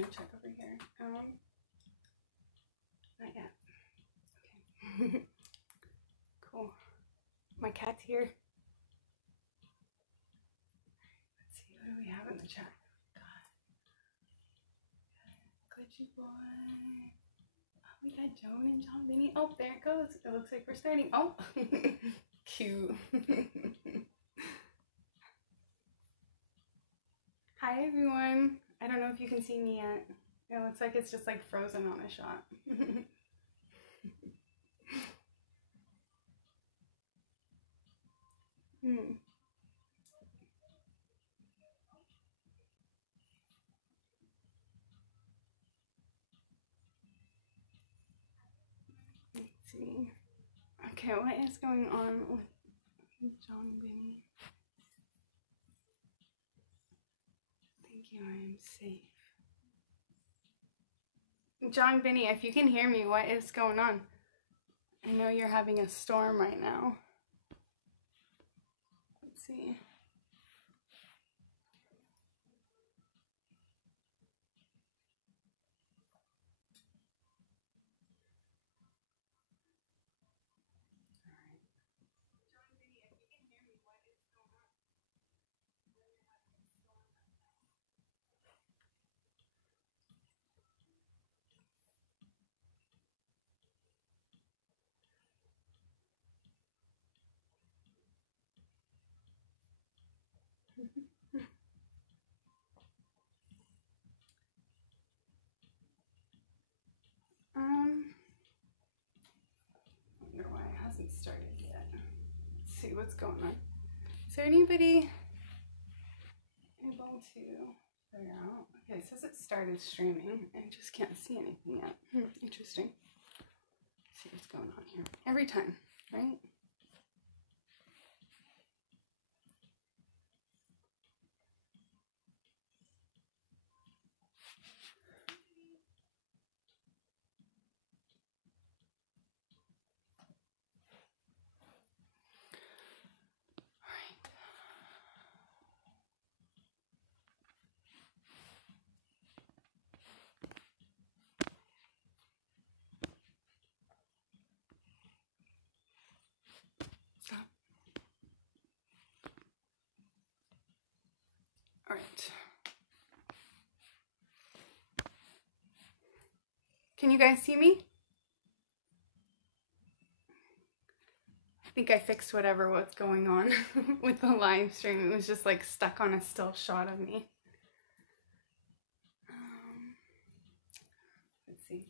gonna check over here. Not yet. Okay. Cool. My cat's here. Let's see, what do we have in the chat? God. Glitchy boy. Oh, we got Joan and John Vinny. Oh, there it goes. It looks like we're starting. Oh, cute. Hi, everyone. I don't know if you can see me yet. It looks like it's just like frozen on a shot. Let's see. Okay, what is going on with John Benny? Thank you, I am safe. John Benny, if you can hear me, what is going on? I know you're having a storm right now. Let's see. I wonder why it hasn't started yet. Let's see what's going on. Is there anybody able to figure out? Okay, it says it started streaming. I just can't see anything yet. Interesting. Let's see what's going on here. Every time, right? All right. Can you guys see me? I think I fixed whatever was going on with the live stream. It was just like stuck on a still shot of me. Let's see.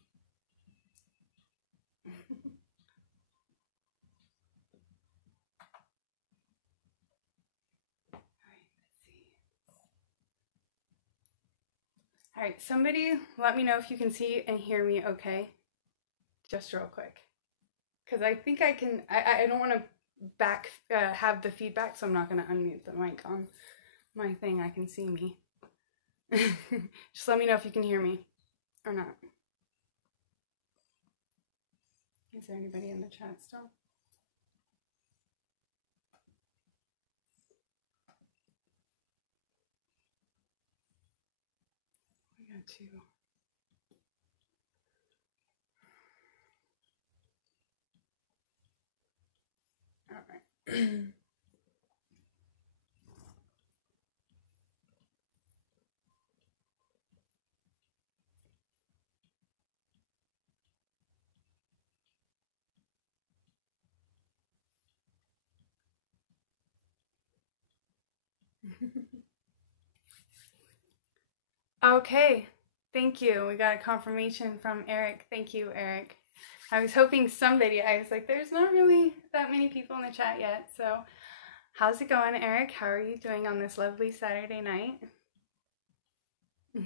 All right, somebody let me know if you can see and hear me okay, just real quick. Because I think I can, I don't want to have the feedback, so I'm not going to unmute the mic on my thing. I can see me. Just let me know if you can hear me or not. Is there anybody in the chat still? We got two. All right. Okay, thank you. We got a confirmation from Eric. Thank you, Eric. I was hoping somebody, I was like, there's not really that many people in the chat yet. So how's it going, Eric? How are you doing on this lovely Saturday night? So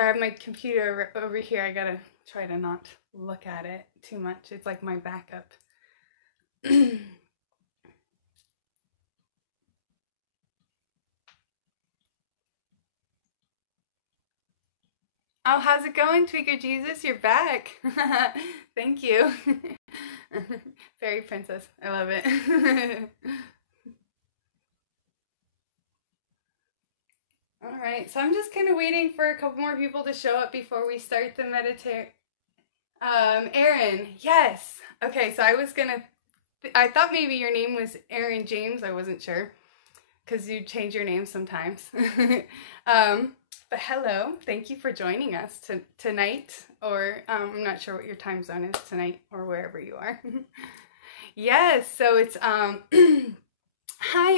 I have my computer over here. I gotta try to not look at it too much. It's like my backup. Oh, how's it going, Tweaker Jesus? You're back. Thank you. Fairy princess. I love it. All right, so I'm just kind of waiting for a couple more people to show up before we start the meditation. Aaron, yes. Okay, so I thought maybe your name was Aaron James. I wasn't sure because you change your name sometimes. But hello, thank you for joining us tonight, or I'm not sure what your time zone is tonight or wherever you are. Yes, so it's hi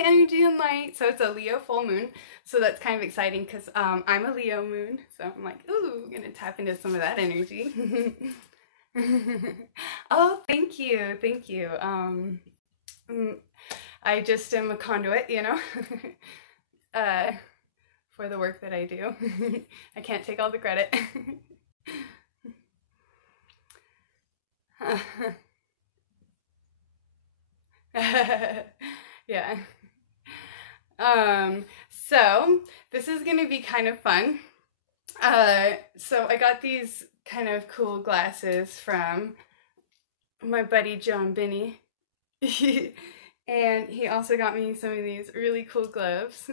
energy and light. So it's a Leo full moon, so that's kind of exciting because I'm a Leo moon, so I'm like, ooh, gonna tap into some of that energy. Oh, thank you, thank you. I just am a conduit, you know, for the work that I do. I can't take all the credit. Yeah. So this is gonna be kind of fun. So I got these kind of cool glasses from my buddy John Binney. And he also got me some of these really cool gloves,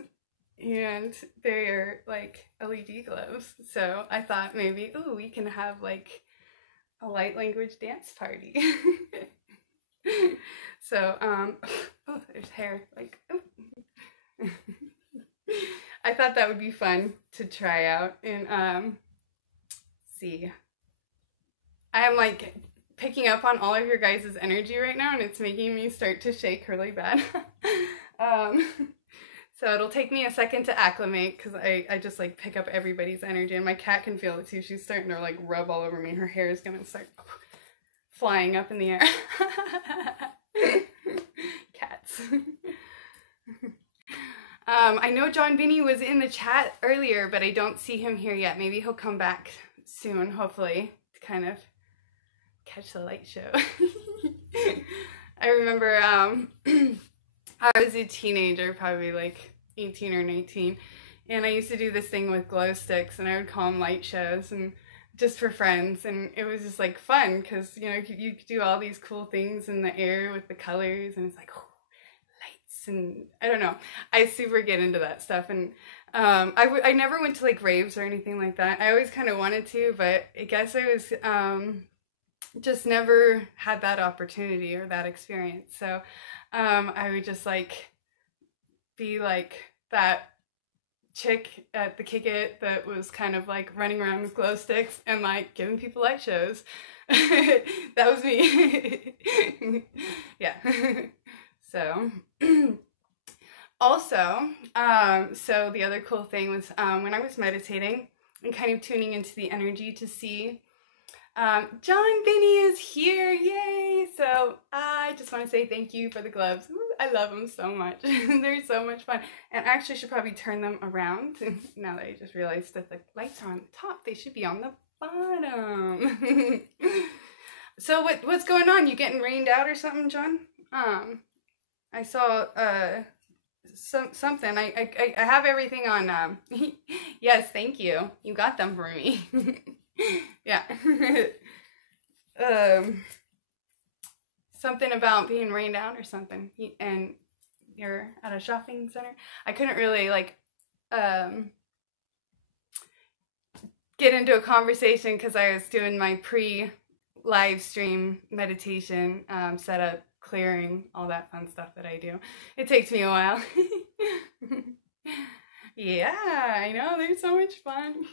and they're like LED gloves. So I thought maybe, ooh, we can have like a light language dance party. So, oh, there's hair, like, oh. I thought that would be fun to try out, and, see. I am, like, picking up on all of your guys' energy right now, and it's making me start to shake really bad. So it'll take me a second to acclimate, because I just, like, pick up everybody's energy, and my cat can feel it, too. She's starting to, like, rub all over me. Her hair is gonna start flying up in the air. Cats. I know John Binney was in the chat earlier, but I don't see him here yet. Maybe he'll come back soon, hopefully, to kind of catch the light show. I remember I was a teenager, probably like 18 or 19, and I used to do this thing with glow sticks, and I would call them light shows, and just for friends, and it was just like fun because, you know, you could do all these cool things in the air with the colors, and it's like, oh, lights, and I don't know, I super get into that stuff. And I never went to like raves or anything like that. I always kind of wanted to, but I guess I was just never had that opportunity or that experience. So I would just like be like that chick at the Kick It that was kind of like running around with glow sticks and like giving people light shows. That was me. Yeah. So also, so the other cool thing was when I was meditating and kind of tuning into the energy to see John Binney is here, yay! So I just want to say thank you for the gloves. Ooh, I love them so much. They're so much fun. And I actually should probably turn them around. Now that I just realized that the lights are on the top, they should be on the bottom. So what's going on? You getting rained out or something, John? I saw something. I have everything on. Yes, thank you. You got them for me. Yeah. Something about being rained out or something, and you're at a shopping center. I couldn't really like get into a conversation because I was doing my pre-live stream meditation setup, clearing, all that fun stuff that I do. It takes me a while. Yeah, I know, they're so much fun.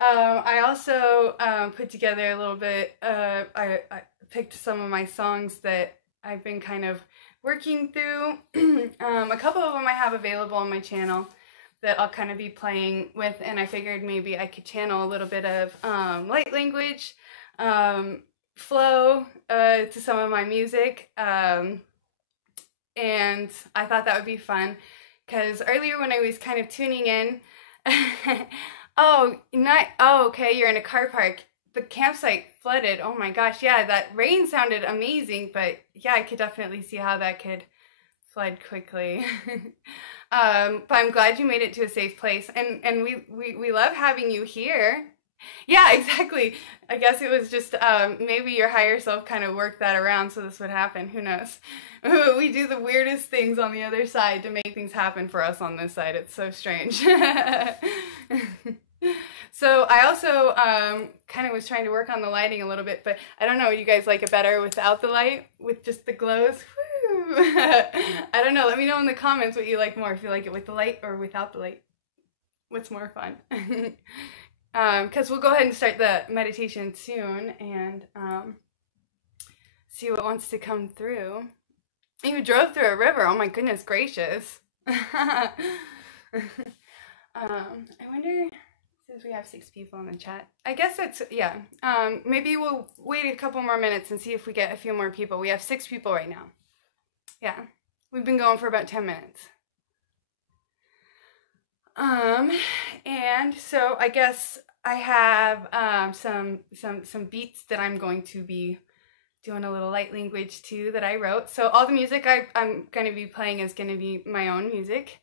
I also put together a little bit, I picked some of my songs that I've been kind of working through. A couple of them I have available on my channel that I'll kind of be playing with, and I figured maybe I could channel a little bit of light language, flow to some of my music. And I thought that would be fun because earlier when I was kind of tuning in, oh, okay, you're in a car park. The campsite flooded. Oh my gosh, yeah, that rain sounded amazing, but yeah, I could definitely see how that could flood quickly. But I'm glad you made it to a safe place, and we love having you here. Yeah, exactly. I guess it was just maybe your higher self kind of worked that around so this would happen. Who knows? We do the weirdest things on the other side to make things happen for us on this side. It's so strange. So I also kind of was trying to work on the lighting a little bit, but I don't know, you guys like it better without the light, with just the glows? Woo! I don't know, let me know in the comments what you like more, if you like it with the light or without the light. What's more fun? Because we'll go ahead and start the meditation soon and see what wants to come through. You drove through a river, oh my goodness gracious. I wonder, since we have 6 people in the chat, I guess it's, yeah, maybe we'll wait a couple more minutes and see if we get a few more people. We have 6 people right now. Yeah, we've been going for about 10 minutes. And so I guess I have some beats that I'm going to be doing a little light language to that I wrote. So all the music I'm going to be playing is going to be my own music.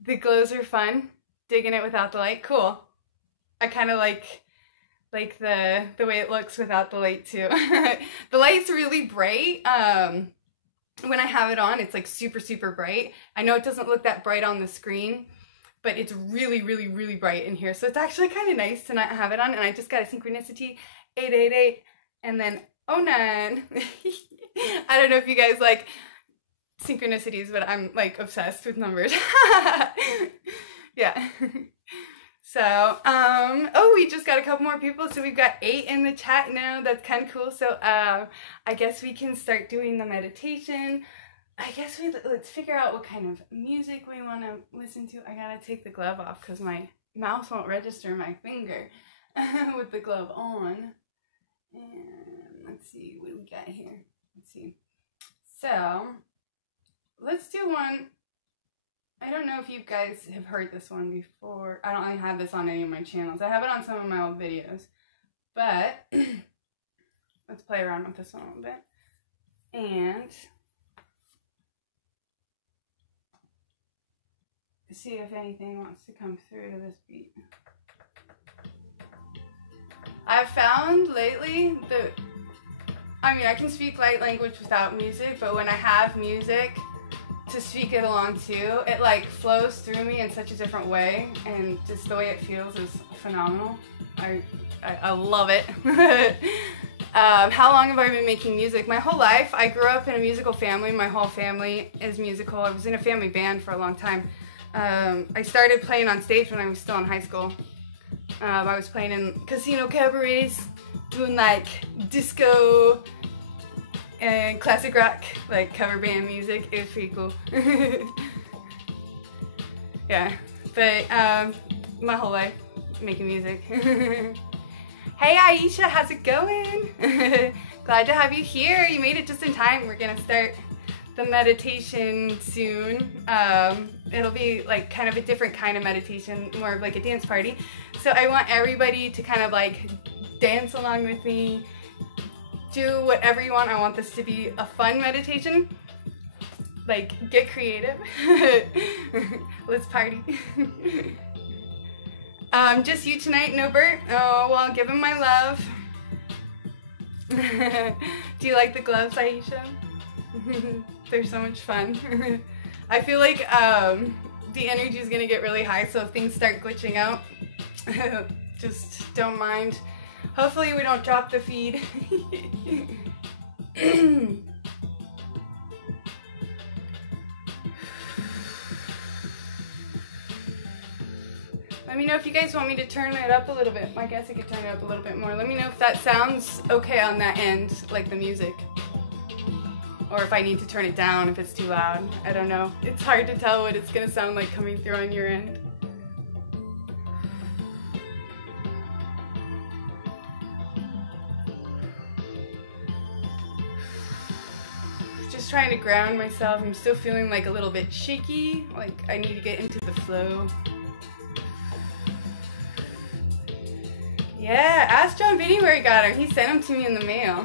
The glows are fun. Digging it without the light. Cool. I kind of like the way it looks without the light too. The light's really bright. When I have it on, it's like super, super bright. I know it doesn't look that bright on the screen, but it's really, really, really bright in here. So it's actually kind of nice to not have it on. And I just got a synchronicity 888 and then 09. I don't know if you guys like synchronicities, but I'm like obsessed with numbers. Yeah. So, oh, we just got a couple more people. So we've got 8 in the chat now. That's kind of cool. So, I guess we can start doing the meditation. I guess let's figure out what kind of music we want to listen to. I gotta take the glove off because my mouse won't register my finger with the glove on. And let's see what we got here. Let's see. So, let's do one. I don't know if you guys have heard this one before. I don't really have this on any of my channels. I have it on some of my old videos. But, let's play around with this one a little bit. And see if anything wants to come through to this beat. I've found lately that, I mean, I can speak light language without music, but when I have music to speak it along to, it like flows through me in such a different way, and just the way it feels is phenomenal. I love it. How long have I been making music? My whole life. I grew up in a musical family. My whole family is musical. I was in a family band for a long time. I started playing on stage when I was still in high school. I was playing in casino cabarets, doing like disco and classic rock, like cover band music. It was pretty cool. Yeah, but my whole life making music. Hey Aisha, how's it going? Glad to have you here. You made it just in time. We're gonna start the meditation soon. It'll be like kind of a different kind of meditation, more of like a dance party. So I want everybody to kind of like dance along with me, do whatever you want. I want this to be a fun meditation. Like, get creative. Let's party. Just you tonight, no Bert? Oh, well, give him my love. Do you like the gloves, Aisha? They're so much fun. I feel like the energy is gonna get really high, so if things start glitching out, just don't mind. Hopefully we don't drop the feed. Let me know if you guys want me to turn it up a little bit. I guess I could turn it up a little bit more. Let me know if that sounds okay on that end, like the music. Or if I need to turn it down if it's too loud. I don't know. It's hard to tell what it's gonna sound like coming through on your end. Just trying to ground myself. I'm still feeling like a little bit shaky. Like I need to get into the flow. Yeah, ask John Vinny where he got him. He sent them to me in the mail.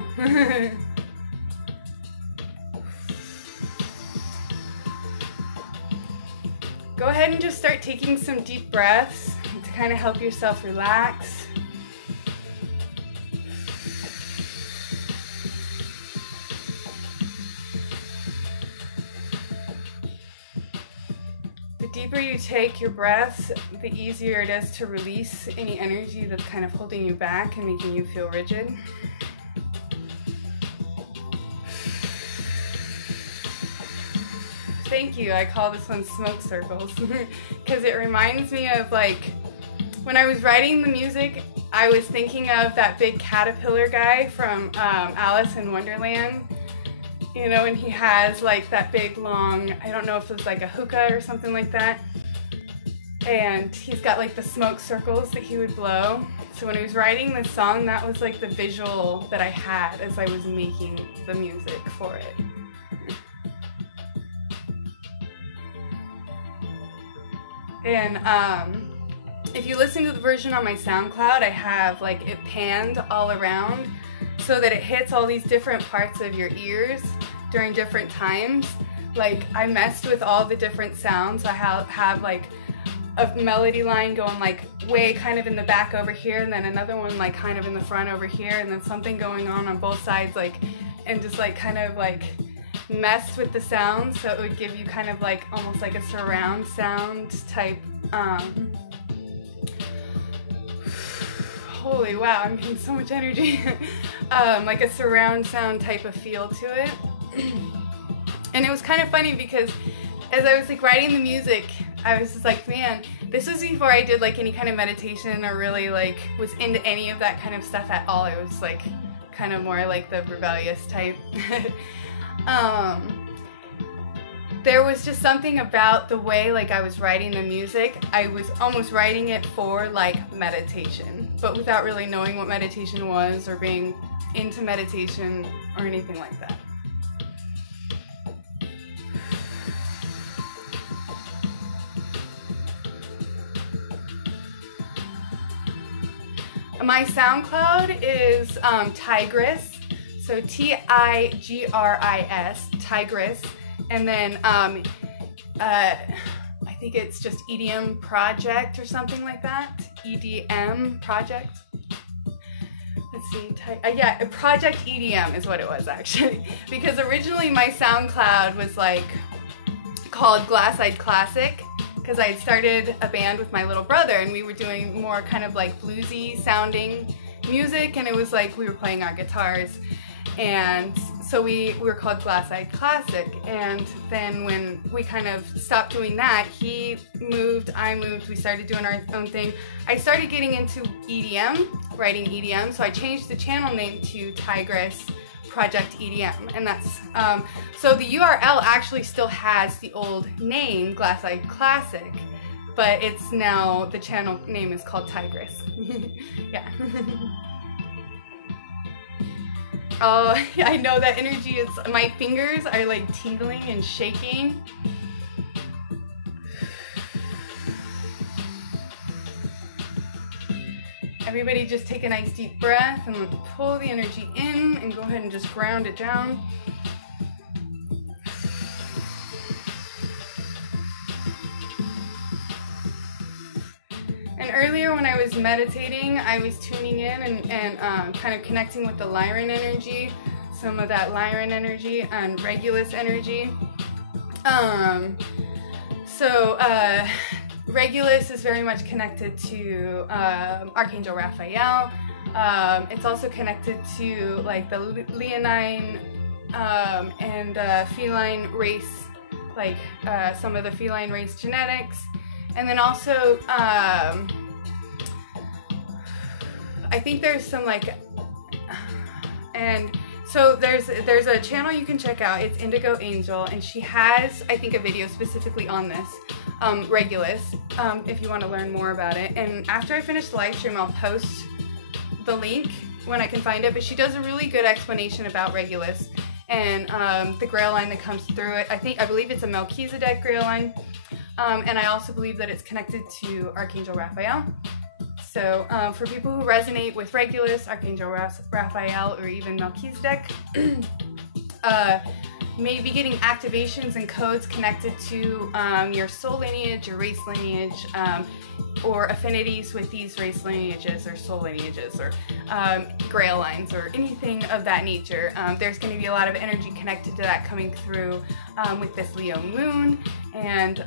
Go ahead and just start taking some deep breaths to kind of help yourself relax. deeper you take your breaths, the easier it is to release any energy that's kind of holding you back and making you feel rigid. Thank you. I call this one smoke circles because it reminds me of, like, when I was writing the music, I was thinking of that big caterpillar guy from Alice in Wonderland. You know, and he has like that big long, I don't know if it's like a hookah or something like that. And he's got like the smoke circles that he would blow. So when I was writing this song, that was like the visual that I had as I was making the music for it. And if you listen to the version on my SoundCloud, I have like it panned all around so that it hits all these different parts of your ears during different times. Like, I messed with all the different sounds. I have like a melody line going like way kind of in the back over here, and then another one like kind of in the front over here, and then something going on both sides, like, and just like kind of like messed with the sound so it would give you kind of like almost like a surround sound type. Holy wow, I'm getting so much energy. Like a surround sound type of feel to it. And it was kind of funny because as I was like writing the music, I was just like, man, this was before I did like any kind of meditation or really like was into any of that kind of stuff at all. It was like kind of more like the rebellious type. There was just something about the way like I was writing the music. I was almost writing it for like meditation, but without really knowing what meditation was or being into meditation or anything like that. My SoundCloud is Tigris, so Tigris, Tigris. And then I think it's just EDM Project or something like that. EDM Project. Let's see. Yeah, projectEDM is what it was actually. Because originally my SoundCloud was like called Glass-Eyed Classic, because I had started a band with my little brother and we were doing more kind of like bluesy sounding music, and it was like we were playing our guitars. And so we were called Glass-Eyed Classic, and then when we kind of stopped doing that, he moved, I moved, we started doing our own thing. I started getting into EDM, writing EDM, so I changed the channel name to Tigris projectEDM, and that's, so the URL actually still has the old name, Glass-Eyed Classic, but it's now, the channel name is called Tigris. Yeah. Oh, I know that energy is, my fingers are like tingling and shaking. Everybody just take a nice deep breath and pull the energy in and go ahead and just ground it down. And earlier when I was meditating, I was tuning in and kind of connecting with the Lyran energy, some of that Lyran energy and Regulus energy. Regulus is very much connected to Archangel Raphael. It's also connected to like the leonine and feline race, like some of the feline race genetics. And then also, I think there's some like, and so there's a channel you can check out. It's IndigoAngel, and she has, I think, a video specifically on this, Regulus, if you want to learn more about it. And after I finish the live stream, I'll post the link when I can find it. But she does a really good explanation about Regulus and the grail line that comes through it. I believe it's a Melchizedek grail line. And I also believe that it's connected to Archangel Raphael. So for people who resonate with Regulus, Archangel Raphael, or even Melchizedek, may be getting activations and codes connected to your soul lineage, your race lineage, or affinities with these race lineages or soul lineages, or grail lines, or anything of that nature. There's going to be a lot of energy connected to that coming through with this Leo moon, and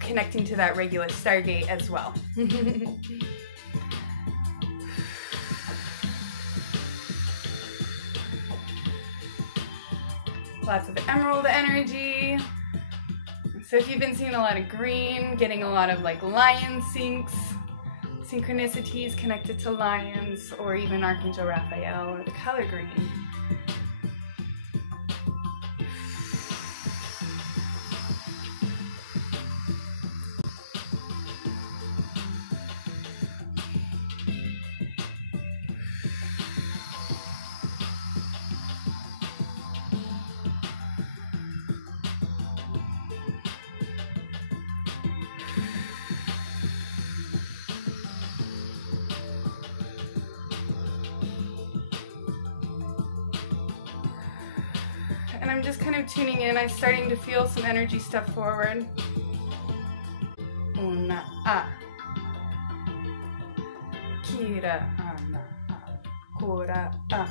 connecting to that Regulus Stargate as well. Lots of emerald energy. So if you've been seeing a lot of green, getting a lot of like lion syncs, synchronicities connected to lions, or even Archangel Raphael, or the color green. And I'm just kind of tuning in. I'm starting to feel some energy step forward. Una a. Kira ana a. Kura a.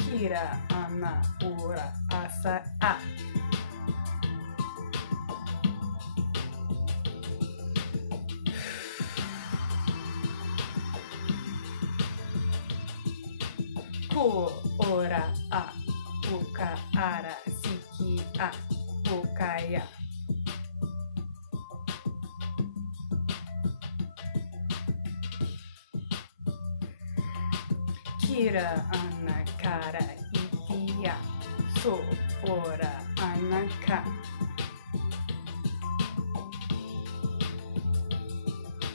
Kira ana ura asa a. Ko ora a uka ara siki a ukaya. Kira ana kara itia so ora anaka.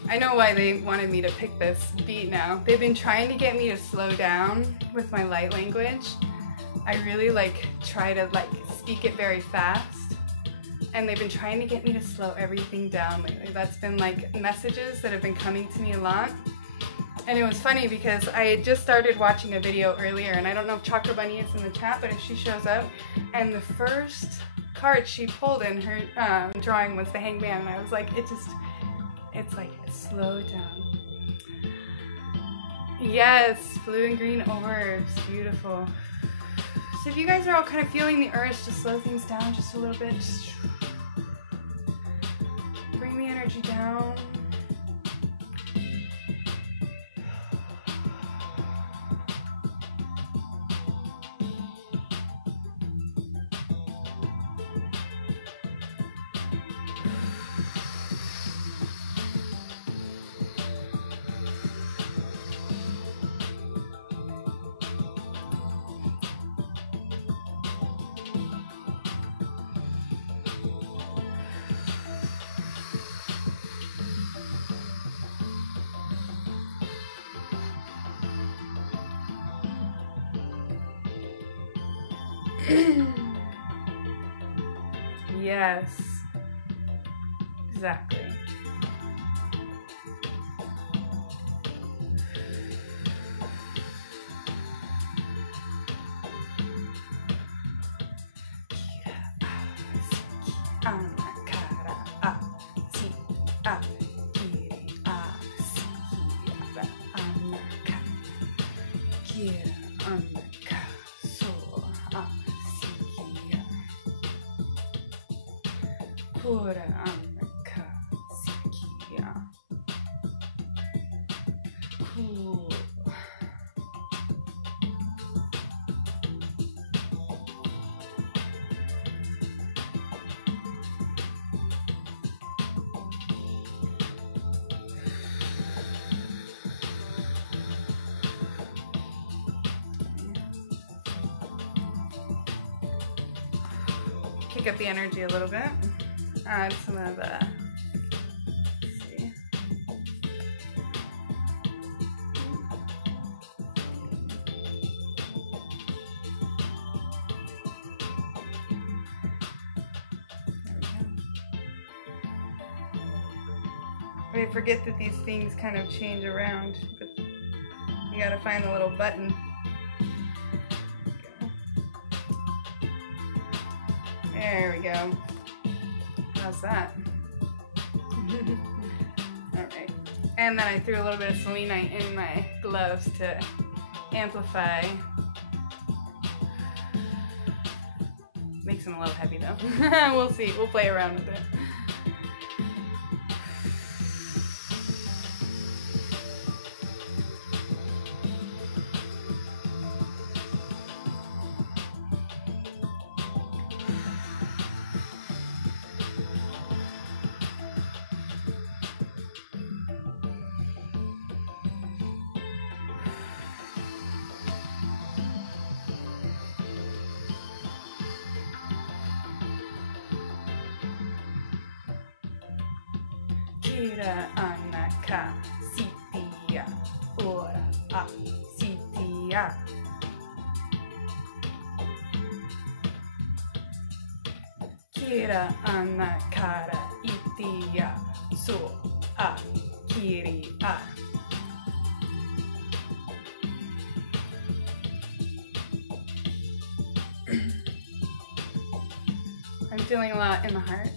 I know why they wanted me to pick this beat now. They've been trying to get me to slow down with my light language. I really try to speak it very fast, and they've been trying to get me to slow everything down lately. That's been messages that have been coming to me a lot. And it was funny because I had just started watching a video earlier, and I don't know if Chakra Bunny is in the chat, but if she shows up, and the first card she pulled in her drawing was the Hangman, and I was like, it's like, slow down. Yes, blue and green orbs, beautiful. So if you guys are all kind of feeling the urge to slow things down just a little bit, just bring the energy down. Yes, exactly. Cool. Kick up the energy a little bit. Add some of the, let's see. There we go. I forget that these things kind of change around, but you gotta find the little button. There we go. How's that? Alright. And then I threw a little bit of selenite in my gloves to amplify. Makes them a little heavy though. We'll see. We'll play around with it. Kira anaka sitia ora a sitia. Kira anakara itia so a kiri a. I'm feeling a lot in the heart.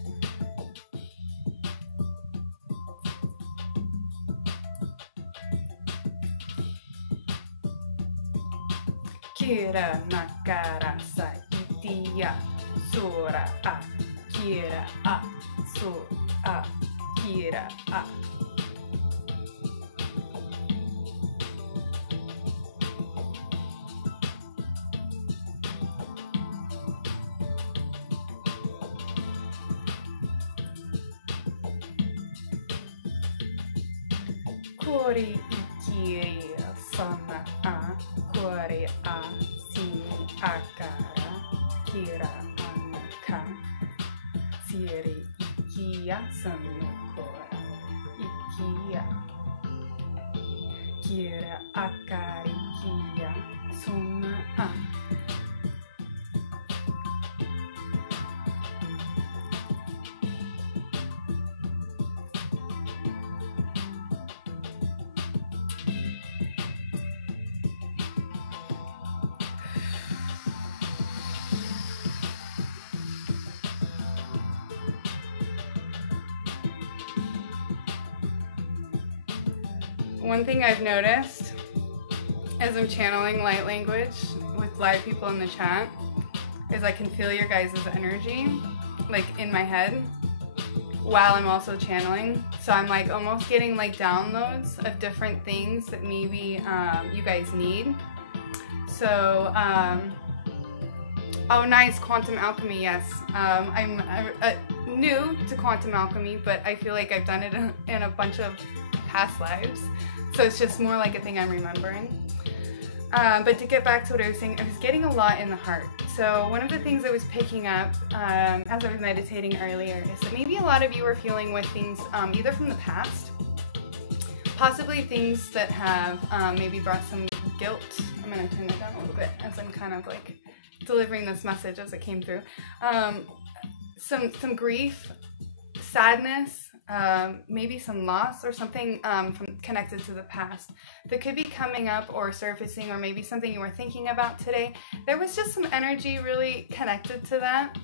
Kira nakara sa itia sora a kira a so a kira a. Kori ikiri sana a kori a sini akara kira anaka siri ikia sanu kora ikia kira akari kia sona a. One thing I've noticed as I'm channeling light language with live people in the chat is I can feel your guys' energy like in my head while I'm also channeling. So I'm like almost getting like downloads of different things that maybe you guys need. So, oh nice, Quantum Alchemy, yes. I'm new to Quantum Alchemy, but I feel like I've done it in a bunch of past lives. So it's just more like a thing I'm remembering. But to get back to what I was saying, I was getting a lot in the heart. So one of the things I was picking up as I was meditating earlier is that maybe a lot of you are feeling with things either from the past, possibly things that have maybe brought some guilt. I'm going to turn it down a little bit as I'm kind of like delivering this message as it came through. Some grief, sadness, maybe some loss or something connected to the past that could be coming up or surfacing, or maybe something you were thinking about today. There was just some energy really connected to that.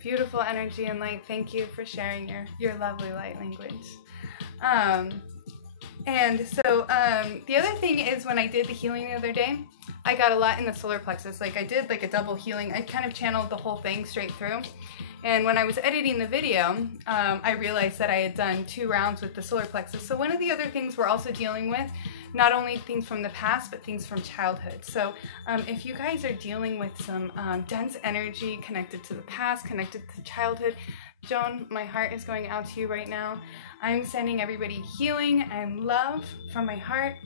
Beautiful energy and light. Thank you for sharing your lovely light language. And so the other thing is, when I did the healing the other day, I got a lot in the solar plexus. Like I did like a double healing. I kind of channeled the whole thing straight through. And when I was editing the video, I realized that I had done 2 rounds with the solar plexus. So one of the other things we're also dealing with, not only things from the past, but things from childhood. So if you guys are dealing with some dense energy connected to the past, connected to childhood, Joan, my heart is going out to you right now. I'm sending everybody healing and love from my heart.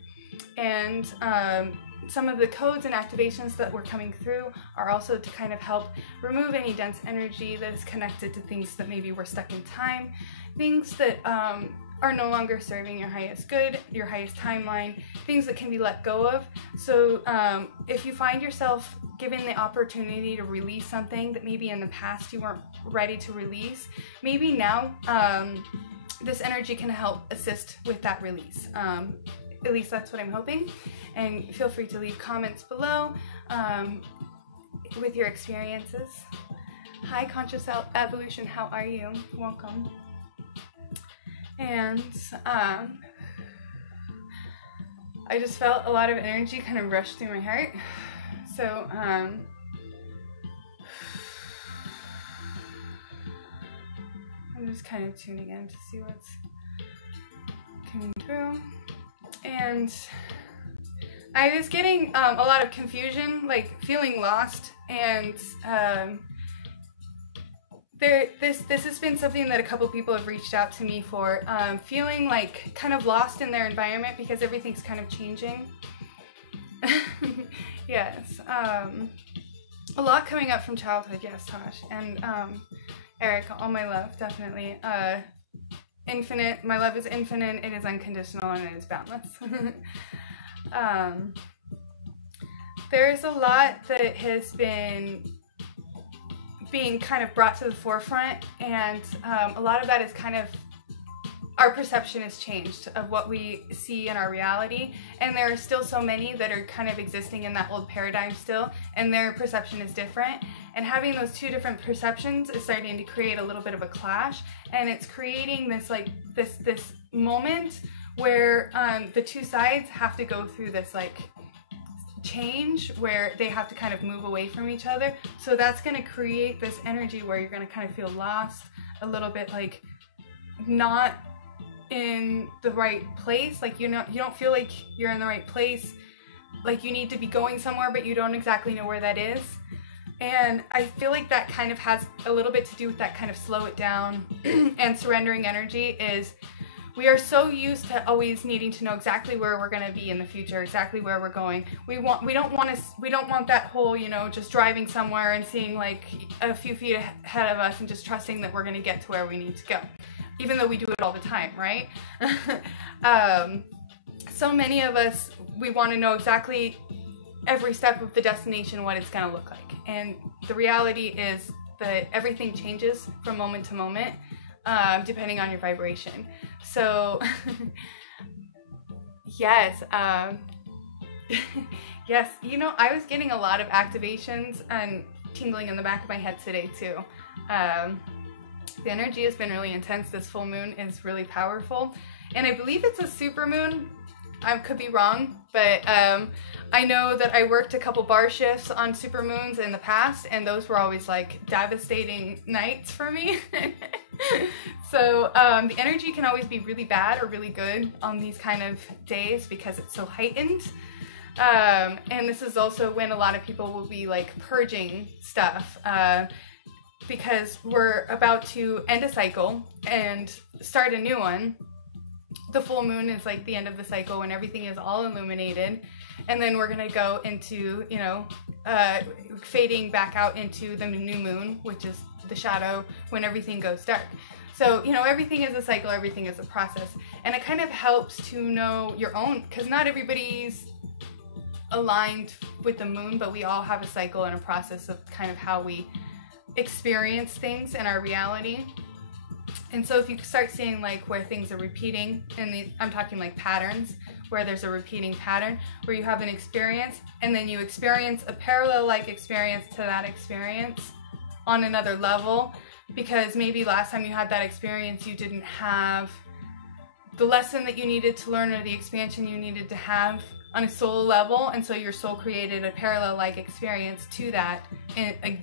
And some of the codes and activations that were coming through are also to kind of help remove any dense energy that is connected to things that maybe were stuck in time, things that are no longer serving your highest good, your highest timeline, things that can be let go of. So if you find yourself given the opportunity to release something that maybe in the past you weren't ready to release, maybe now this energy can help assist with that release. At least that's what I'm hoping. And feel free to leave comments below with your experiences. Hi, Conscious Evolution, how are you? Welcome. And I just felt a lot of energy kind of rush through my heart. So I'm just kind of tuning in to see what's coming through. And I was getting a lot of confusion, like feeling lost, and this has been something that a couple people have reached out to me for, feeling like kind of lost in their environment because everything's kind of changing. Yes, a lot coming up from childhood, yes, Tosh, and Eric, all my love, definitely. Infinite, my love is infinite, it is unconditional, and it is boundless. There's a lot that has been being kind of brought to the forefront, and a lot of that is kind of, our perception has changed of what we see in our reality, and there are still so many that are kind of existing in that old paradigm still, and their perception is different, and having those two different perceptions is starting to create a little bit of a clash, and it's creating this like this moment where the two sides have to go through this like change where they have to kind of move away from each other. So that's going to create this energy where you're going to kind of feel lost, a little bit like not in the right place, like you don't feel like you're in the right place, like you need to be going somewhere but you don't exactly know where that is. And I feel like that kind of has a little bit to do with that kind of slow it down and surrendering energy. Is we are so used to always needing to know exactly where we're going to be in the future, exactly where we're going. We don't want that whole, you know, just driving somewhere and seeing like a few feet ahead of us and just trusting that we're going to get to where we need to go, even though we do it all the time, right? So many of us, we want to know exactly every step of the destination, what it's going to look like. And the reality is that everything changes from moment to moment, depending on your vibration. So, yes, yes, you know, I was getting a lot of activations and tingling in the back of my head today too. The energy has been really intense. This full moon is really powerful, and I believe it's a super moon. I could be wrong, but I know that I worked a couple bar shifts on super moons in the past, and those were always like devastating nights for me. So the energy can always be really bad or really good on these kind of days because it's so heightened. And this is also when a lot of people will be like purging stuff, because we're about to end a cycle and start a new one. The full moon is like the end of the cycle when everything is all illuminated, and then we're gonna go into, you know, fading back out into the new moon, which is the shadow, when everything goes dark. So, you know, everything is a cycle, everything is a process, and it kind of helps to know your own, because not everybody's aligned with the moon, but we all have a cycle and a process of kind of how we experience things in our reality. And so if you start seeing like where things are repeating, and I'm talking like patterns, where there's a repeating pattern, where you have an experience and then you experience a parallel like experience to that experience on another level, because maybe last time you had that experience you didn't have the lesson that you needed to learn or the expansion you needed to have on a soul level, and so your soul created a parallel like experience to that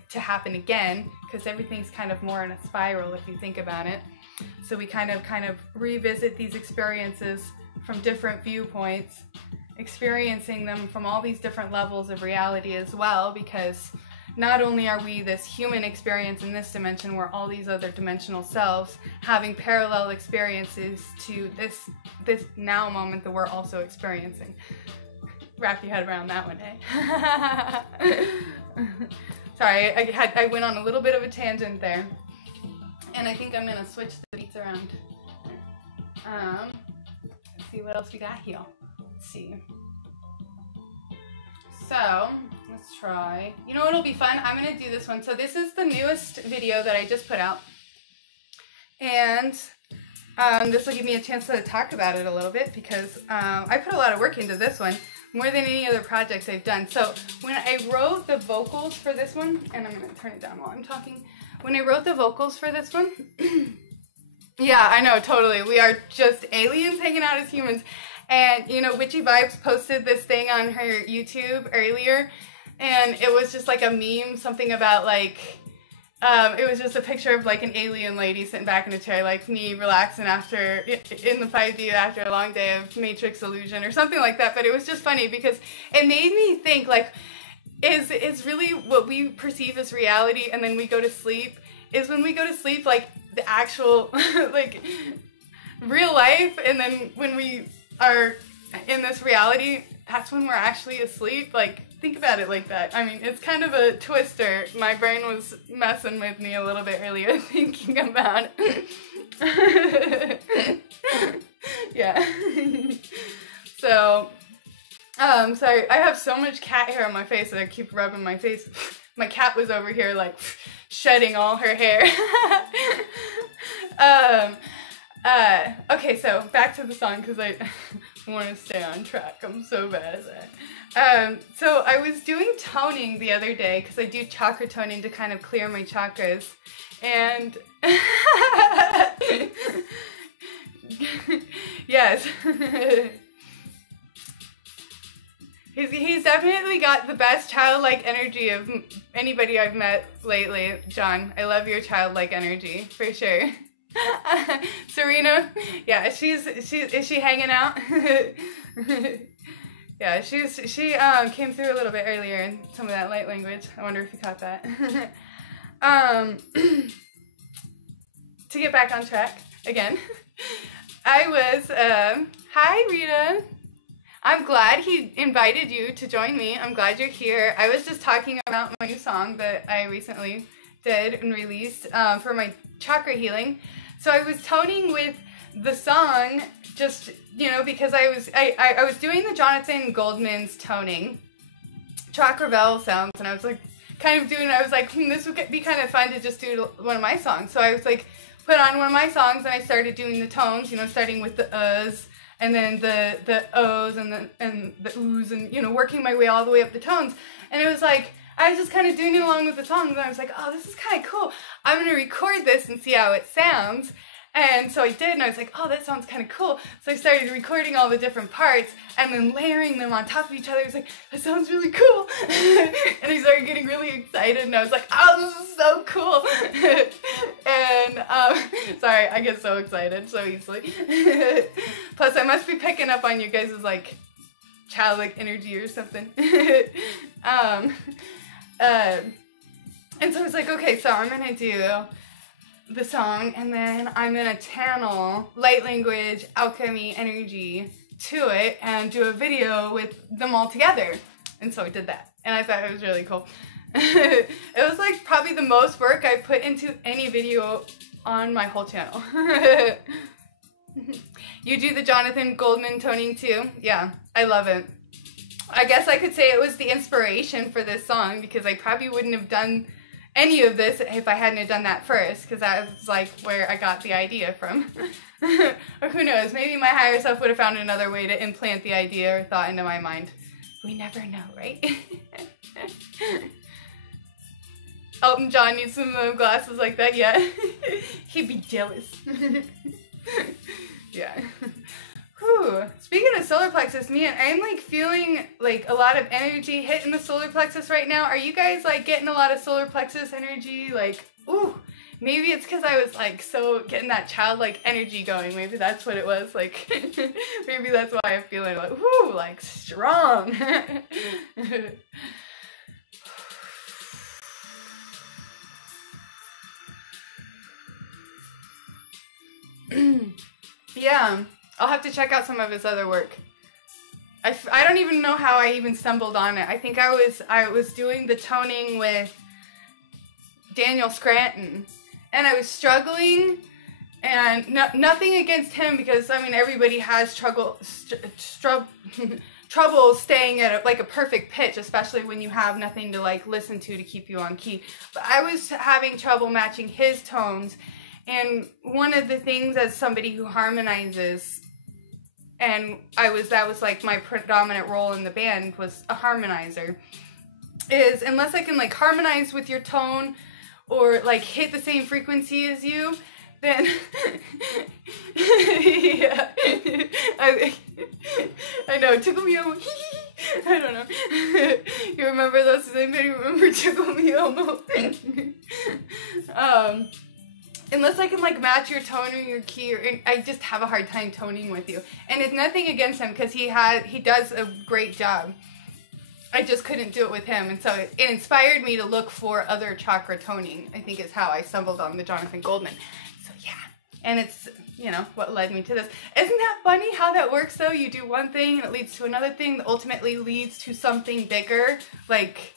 to happen again, because everything's kind of more in a spiral if you think about it. So we kind of revisit these experiences from different viewpoints, experiencing them from all these different levels of reality as well, because not only are we this human experience in this dimension, we're all these other dimensional selves having parallel experiences to this now moment that we're also experiencing. Wrap your head around that one, eh? Sorry, I went on a little bit of a tangent there. And I think I'm gonna switch the beats around. Let's see what else we got here. Let's see. So, let's try. You know what'll be fun? I'm gonna do this one. So this is the newest video that I just put out. And This will give me a chance to talk about it a little bit because I put a lot of work into this one, more than any other projects I've done. So when I wrote the vocals for this one, and I'm going to turn it down while I'm talking. When I wrote the vocals for this one, yeah, I know, totally. We are just aliens hanging out as humans. And, you know, Witchy Vibes posted this thing on her YouTube earlier, and it was just like a meme, something about like, it was just a picture of like an alien lady sitting back in a chair, like me relaxing after, in the 5D after a long day of Matrix illusion or something like that. But it was just funny because it made me think like, is really what we perceive as reality and then we go to sleep, is when we go to sleep like the actual, like real life, and then when we are in this reality, that's when we're actually asleep. Like, think about it like that. I mean, it's kind of a twister. My brain was messing with me a little bit earlier thinking about it. Yeah. So, sorry, I have so much cat hair on my face that I keep rubbing my face. My cat was over here, like, shedding all her hair. Okay, so back to the song because I want to stay on track. I'm so bad at that. So I was doing toning the other day because I do chakra toning to kind of clear my chakras, and yes, he's definitely got the best childlike energy of anybody I've met lately. John, I love your childlike energy for sure. Serena, yeah, is she hanging out? Yeah, she came through a little bit earlier in some of that light language. I wonder if you caught that. To get back on track again, I was hi Rita. I'm glad he invited you to join me. I'm glad you're here. I was just talking about my new song that I recently did and released for my chakra healing. So I was toning with the song, just, you know, because I was doing the Jonathan Goldman's toning, chakra bell sounds, and I was like, kind of doing, I was like, this would be kind of fun to just do one of my songs. So I was like, put on one of my songs, and I started doing the tones, you know, starting with the uhs, and then the ohs, and the oohs, and, you know, working my way all the way up the tones. And it was like, I was just kind of doing it along with the songs, and I was like, oh, this is kind of cool. I'm going to record this and see how it sounds. And so I did, and I was like, oh, that sounds kind of cool. So I started recording all the different parts and then layering them on top of each other. I was like, that sounds really cool. And I started getting really excited, and I was like, oh, this is so cool. And, sorry, I get so excited so easily. Plus, I must be picking up on you guys' like childlike energy or something. And so I was like, okay, so I'm gonna do the song, and then I'm gonna channel light language, alchemy, energy to it, and do a video with them all together. And so I did that, and I thought it was really cool. It was like probably the most work I've put into any video on my whole channel. You do the Jonathan Goldman toning too? Yeah, I love it. I guess I could say it was the inspiration for this song, because I probably wouldn't have done any of this if I hadn't have done that first, because that was like where I got the idea from. Or who knows, maybe my higher self would have found another way to implant the idea or thought into my mind. We never know, right? Elton John needs some glasses like that, yeah. He'd be jealous. Yeah. Whew. Speaking of solar plexus, man, I'm like feeling like a lot of energy hitting the solar plexus right now. Are you guys like getting a lot of solar plexus energy? Like, ooh, maybe it's because I was like so getting that childlike energy going. Maybe that's what it was. Like, maybe that's why I'm feeling like, whoo, like strong. Yeah. I'll have to check out some of his other work. I don't even know how I even stumbled on it. I think I was doing the toning with Daniel Scranton, and I was struggling, and nothing against him, because I mean everybody has trouble staying at like a perfect pitch, especially when you have nothing to like listen to keep you on key. But I was having trouble matching his tones. And one of the things as somebody who harmonizes, and that was like my predominant role in the band, was a harmonizer, is unless I can like harmonize with your tone or like hit the same frequency as you, then yeah, I know, tickle me Elmo. I don't know. You remember those? Does anybody remember tickle me Elmo? Unless I can like match your tone or your key, I just have a hard time toning with you. And it's nothing against him, because he does a great job. I just couldn't do it with him, and so it inspired me to look for other chakra toning. I think is how I stumbled on the Jonathan Goldman. So yeah, and it's, you know, what led me to this. Isn't that funny how that works though? You do one thing and it leads to another thing that ultimately leads to something bigger. Like,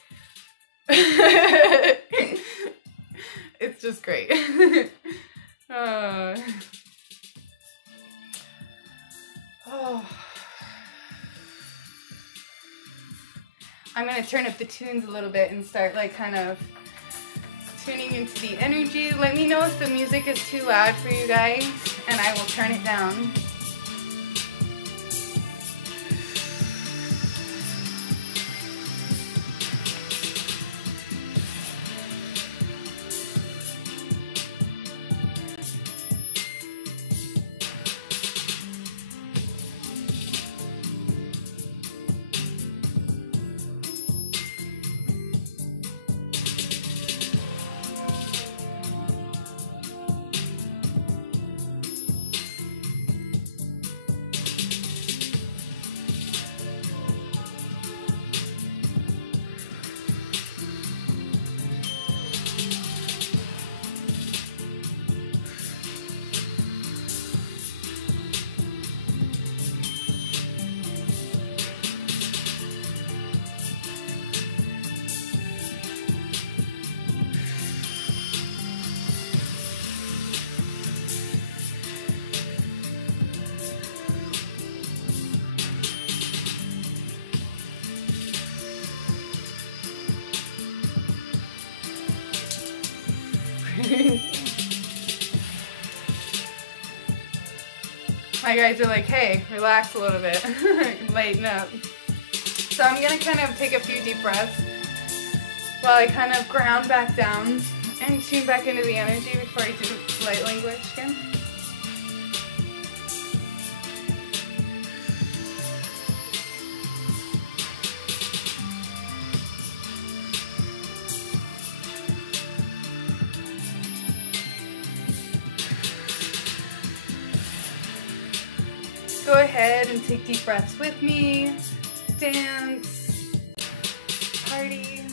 it's just great. Oh. I'm gonna turn up the tunes a little bit and start like kind of tuning into the energy. Let me know if the music is too loud for you guys, and I will turn it down. My guys are like, hey, relax a little bit, lighten up. So I'm gonna kind of take a few deep breaths while I kind of ground back down and tune back into the energy before I do light language again. Go ahead and take deep breaths with me. Dance. Party.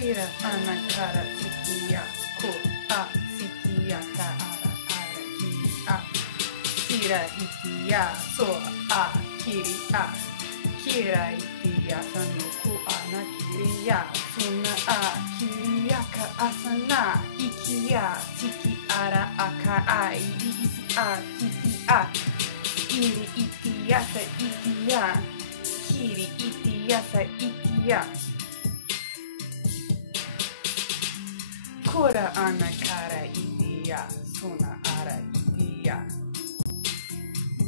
Kira anakara sikia ko a sikia ka ara ki a kira itia so a kiri a kira itia sanu ku ana kiriya suna a kiriya ka asana ikia siki ara aka ai isi a kiti a kiri itia sa itia kiri itia sa itia Kora ana kara itia, suna ara itia.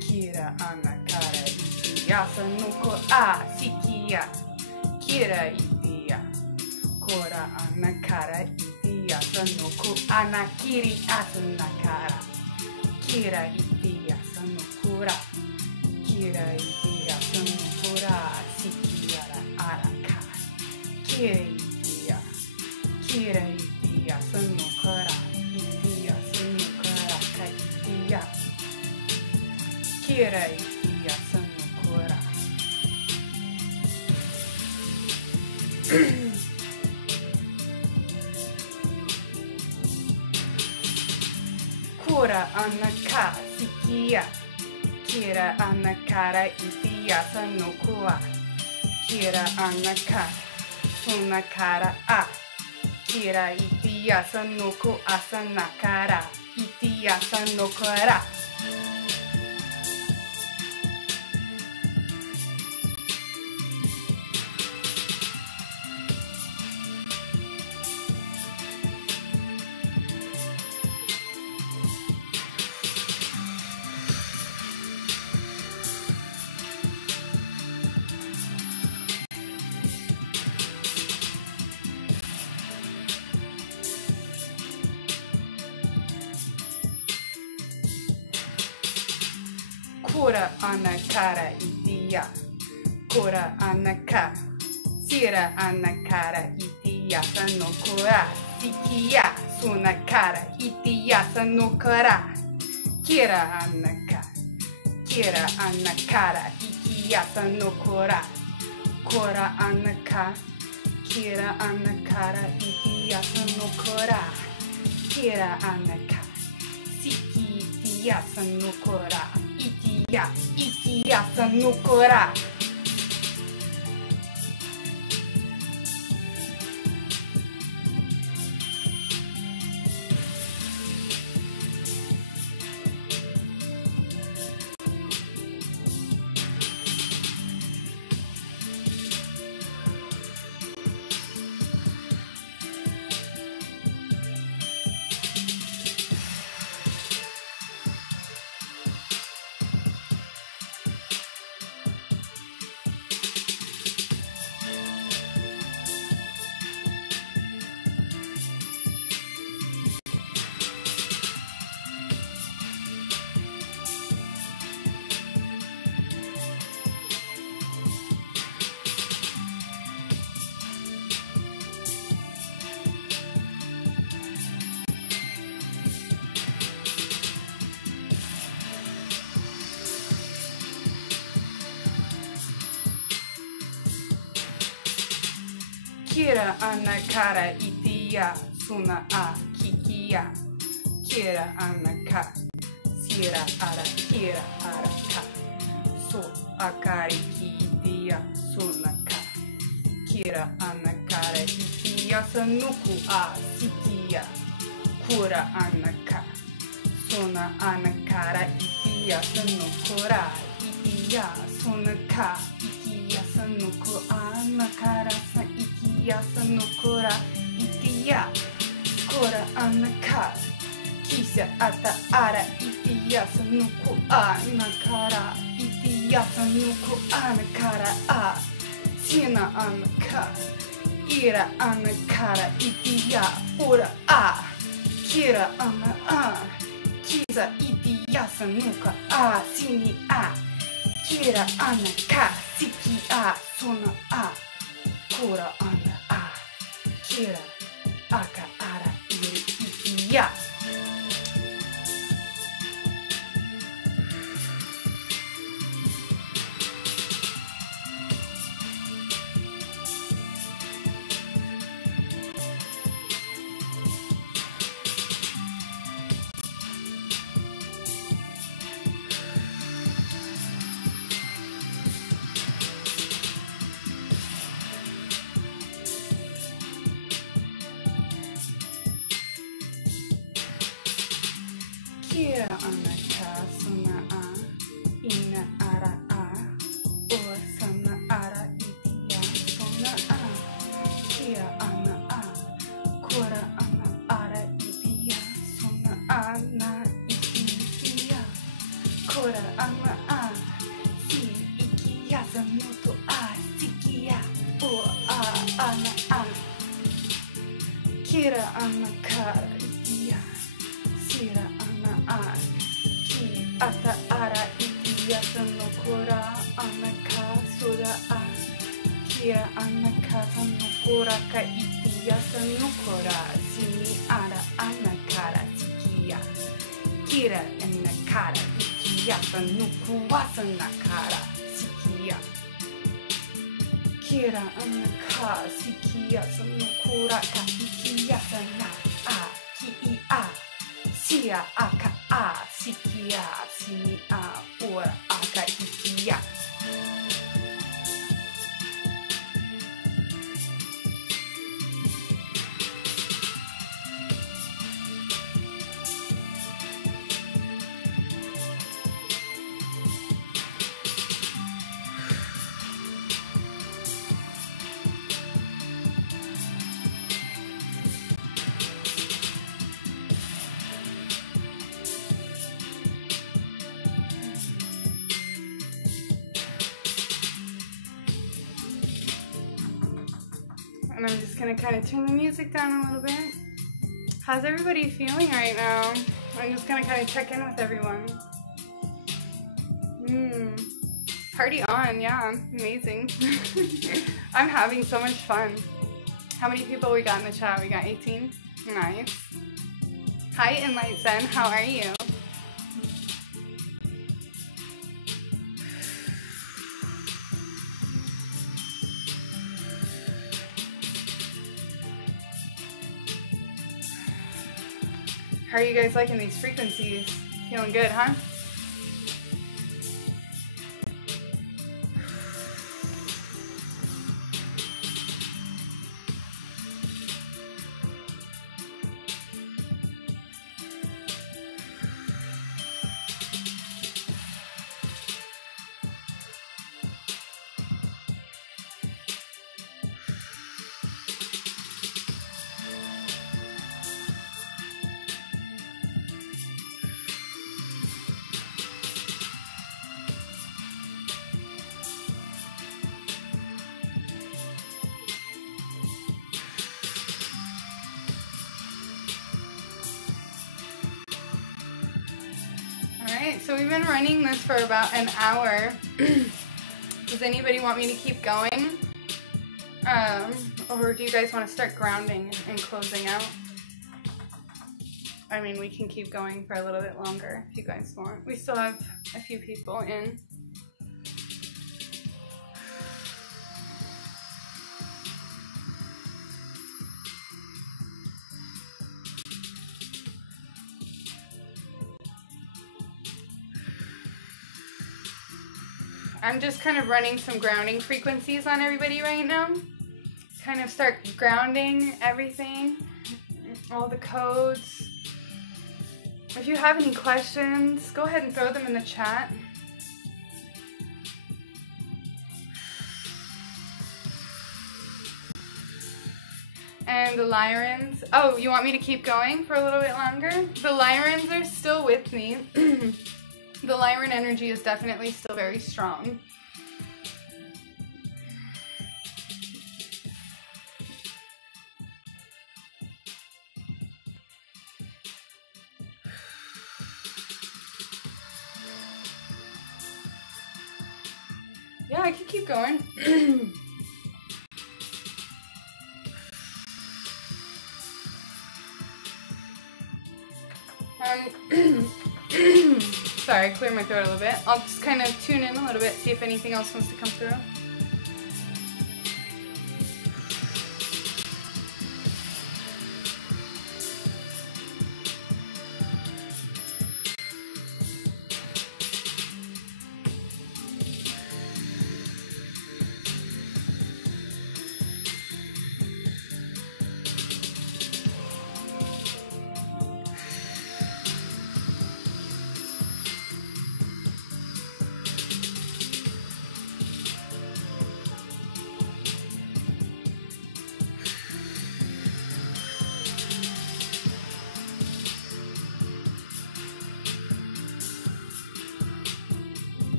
Kira ana kara itia, sanuko a sikia. Kira itia. Kora anakara itia sano ku anakiri asanakara. Kira itia sano kura. Kira itia sano kura. Sikiara araka. Kira itia sano kura. Itia sano kura ka itia. Kira itia sano kura. Kura anaka sikia. Kira anakara itia sanokua. Kira anaka sonakara a. Kira itia sanoku asanakara. Itia sanokara. Kura anakara itia. Kura anaka. Sira anakara itia sanokura. Sikia sunakara itia sanokara. Kira anaka. Kira anakara itia sanokura. Kura anaka. Kira anakara itia sanokura. Kira anaka. Sikia sanokura. Itia sanukura. Kira anakara itia suna a kikia. Kira anaka. Sira ara kira araka. So akari kitia sunaka. Kira anakara itia sanuku a sikia. Kura anaka. Suna anakara itia sanukura. Itia sunaka. Itia sanuku anakara sa itia sanukura. Itia. Kura anaka. Kisha ata ara itia sanuku anakara. Itia sanuku anakara a. Sina anaka. Ira anakara itia ura a. Kira ana a. Kisa itia sanuka a. Sini a. Kira anaka. Siki a. Sona a. Kura ana a. Kira aka ara iri itia. Kira anaka sona a. Ina ara a. O sana ara itia sona a. Kira ana a. Kura ana ara itia sona ana itia. Kura ana a. Si ikia sanuto a. Sikia. O a ana a. Kira anakara ikia. Sira ana a. Ki ata ara ikia no kora anaka sura a. Kira anaka no kora ka ikia no kora. Sini ara anakara tikia. Kira anakara ikia no kuwasa nakara sikia. Kira anaka sikia no kora ka ikia na a ki a. Sia aka a sikia sini a ora aka ikia. And I'm just gonna kind of turn the music down a little bit. How's everybody feeling right now? I'm just gonna kind of check in with everyone. Party on, yeah, amazing. I'm having so much fun. How many people we got in the chat? We got 18? Nice. Hi, Enlight Zen, how are you? How are you guys liking these frequencies? Feeling good, huh? So we've been running this for about an hour. Does anybody want me to keep going? Or do you guys want to start grounding and closing out? I mean, we can keep going for a little bit longer if you guys want. We still have a few people in. I'm just kind of running some grounding frequencies on everybody right now. Kind of start grounding everything, all the codes. If you have any questions, go ahead and throw them in the chat. And the Lyrans. Oh, you want me to keep going for a little bit longer? The Lyrans are still with me. The Lyran energy is definitely still very strong. Yeah, I can keep going. Sorry, clear my throat a little bit. I'll just kind of tune in a little bit, see if anything else wants to come through.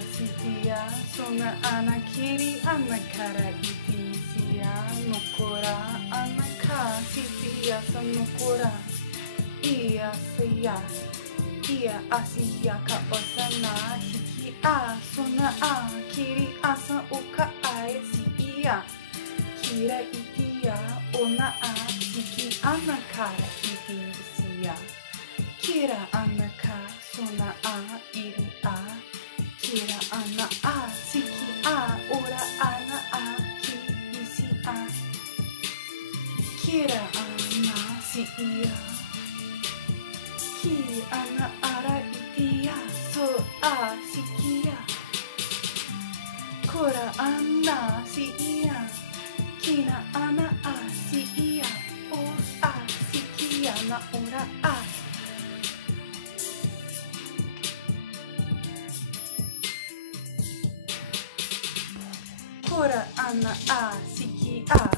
sitia, sona anakiri anakara itisia, nokora anaka sitia sanokora, ia sia, ia asia ka osana, hiki a, sona a, kiri asa oka ai siia, kira itia, ona a, hiki anakara itisia, kira anaka, sona a, iri a, kira ana a, siki a, ora ana a, ki isi a, kira ana si ia, ki ana ara itia, so a sikia, kora ana si ia, kina ana a si ia, o a sikia na ora a. Kora ana a siki a.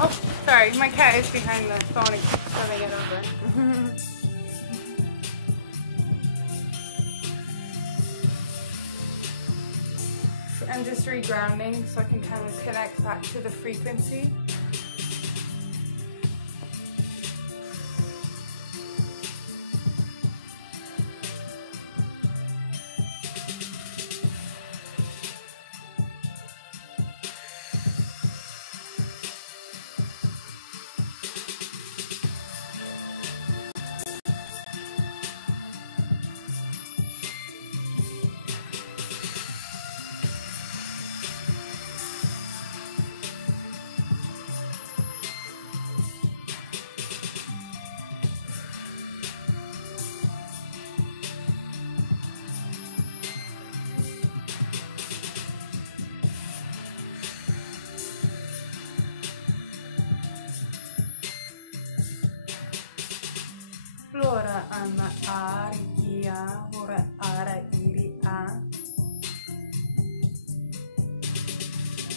Oh, sorry, my cat is behind the phone and keeps shoving it over. I'm just regrounding so I can kind of connect back to the frequency. Flora ana arikia, ora ara iri a.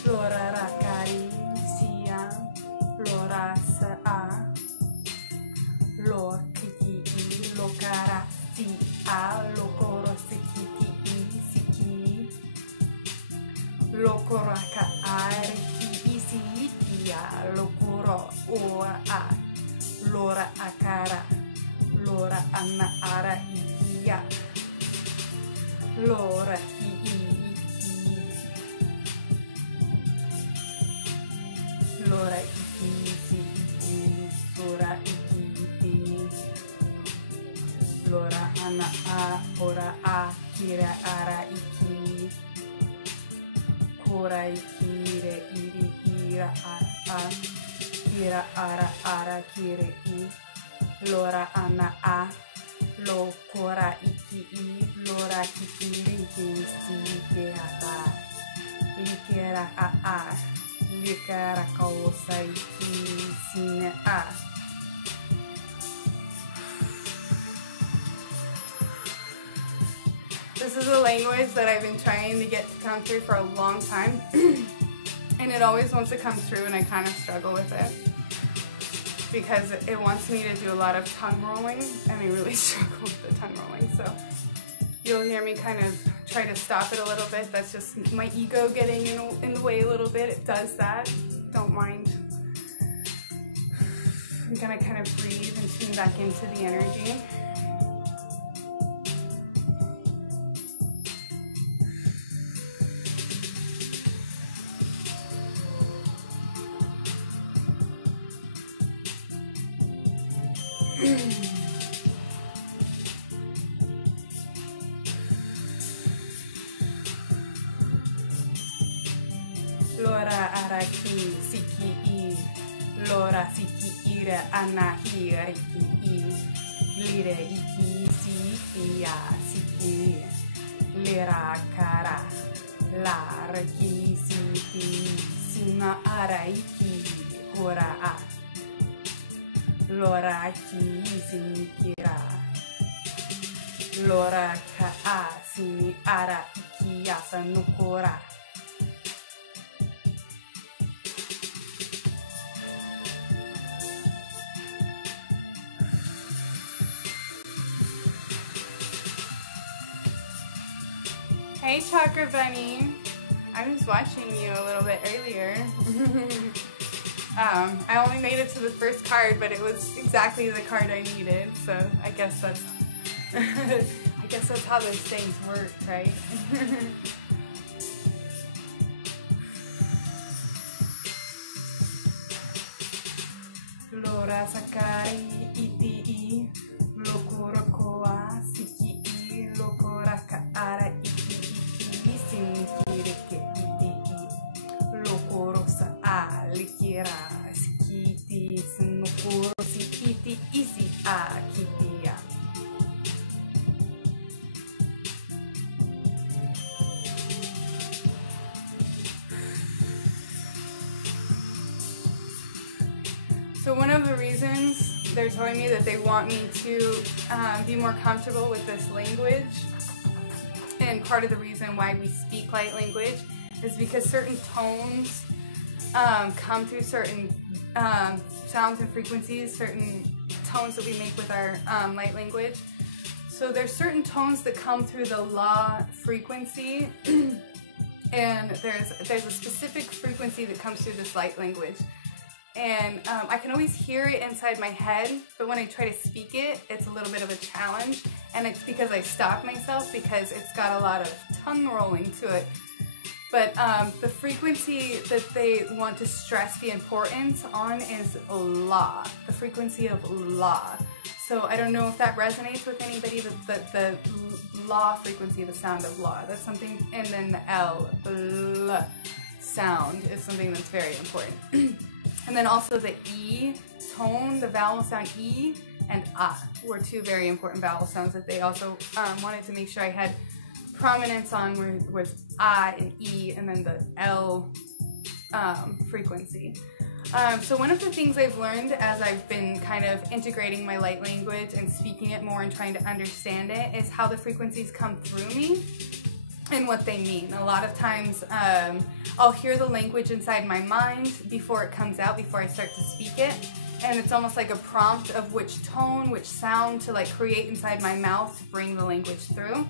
Flora rakari sia, flora sa a. Lo kiki i, lo kara si a, lo koro sikiti i siki. Lo koraka ariki isi itia, lo koro o a. Lora akara. Lora anna ara ikia, lora iki, lora iki, lora iki, lora anna a, ora a, kira ara iki, kora ikire iri ira a, kira ara kire i. Lora ana a, lo kora iki i, lora kikiri si ke ata, likera a, likera kausa iki sine a. This is a language that I've been trying to get to come through for a long time, and it always wants to come through and I kind of struggle with it. Because it wants me to do a lot of tongue rolling, and I really struggle with the tongue rolling, so you'll hear me kind of try to stop it a little bit. That's just my ego getting in the way a little bit. It does that. Don't mind. I'm gonna kind of breathe and tune back into the energy. Lora araki siki i, lora siki ira anahi riki i, lire iki si ia siki, lira kara, Laraki siti sima araiki horaa. Loraki sinikira. Lora ka sini araiki yasa nukora. Hey Chakra Bunny, I was watching you a little bit earlier. I only made it to the first card, but it was exactly the card I needed, so I guess that's how those things work, right? Lora sakai iti lokora koa siki lokora ka ara iti sinkireke iti lokoro sa alikira skiti snokoro si iti isi akitia. So one of the reasons they're telling me that they want me to be more comfortable with this language, and part of the reason why we speak light language, is because certain tones come through certain sounds and frequencies, certain tones that we make with our light language. So there's certain tones that come through the law frequency, and there's a specific frequency that comes through this light language. And I can always hear it inside my head, but when I try to speak it, it's a little bit of a challenge. And it's because I stop myself because it's got a lot of tongue rolling to it. But the frequency that they want to stress the importance on is La, the frequency of La. So I don't know if that resonates with anybody, the La frequency, the sound of La. That's something, and then the L sound is something that's very important. And then also the E tone, the vowel sound E and A were two very important vowel sounds that they also wanted to make sure I had prominence on, where it was A and E, and then the L frequency. So one of the things I've learned as I've been kind of integrating my light language and speaking it more and trying to understand it is how the frequencies come through me and what they mean. A lot of times I'll hear the language inside my mind before it comes out, before I start to speak it, and it's almost like a prompt of which tone, which sound to like create inside my mouth to bring the language through.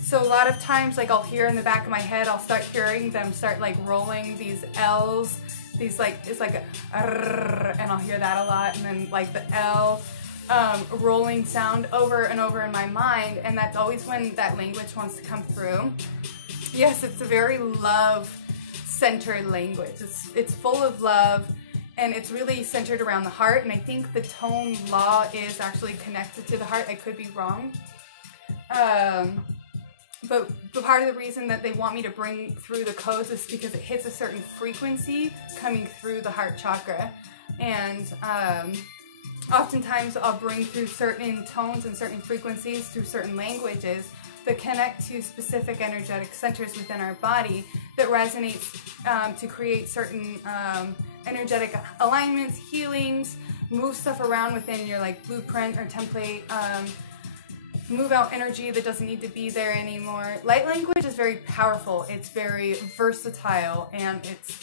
So a lot of times, like, I'll hear in the back of my head, I'll start hearing them start like rolling these L's, these like, it's like a and I'll hear that a lot, and then like the L rolling sound over and over in my mind, and that's always when that language wants to come through. Yes, it's a very love-centered language. It's full of love, and it's really centered around the heart, and I think the tone La is actually connected to the heart. I could be wrong. But part of the reason that they want me to bring through the codes is because it hits a certain frequency coming through the heart chakra, and oftentimes I'll bring through certain tones and certain frequencies through certain languages that connect to specific energetic centers within our body that resonates to create certain energetic alignments, healings, move stuff around within your like blueprint or template, move out energy that doesn't need to be there anymore. Light language is very powerful, it's very versatile, and it's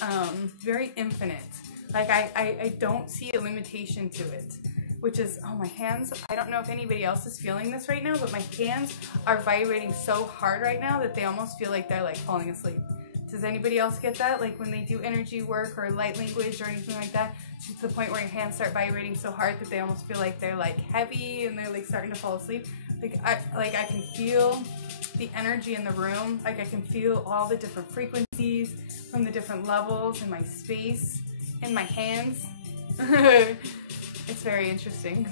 very infinite. Like I don't see a limitation to it, which is, oh, my hands, I don't know if anybody else is feeling this right now, but my hands are vibrating so hard right now that they almost feel like they're like falling asleep. Does anybody else get that? Like when they do energy work or light language or anything like that, to the point where your hands start vibrating so hard that they almost feel like they're like heavy and they're like starting to fall asleep. I can feel the energy in the room. Like I can feel all the different frequencies from the different levels in my space, in my hands. It's very interesting.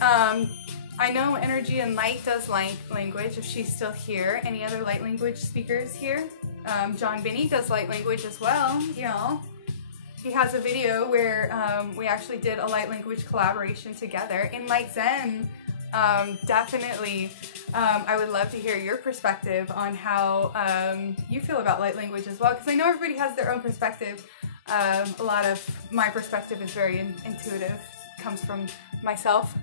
I know Energy and Light does light language, if she's still here. Any other light language speakers here? John Binney does light language as well, y'all. He has a video where we actually did a light language collaboration together. In Light Zen, definitely, I would love to hear your perspective on how you feel about light language as well, because I know everybody has their own perspective. A lot of my perspective is very intuitive, comes from myself.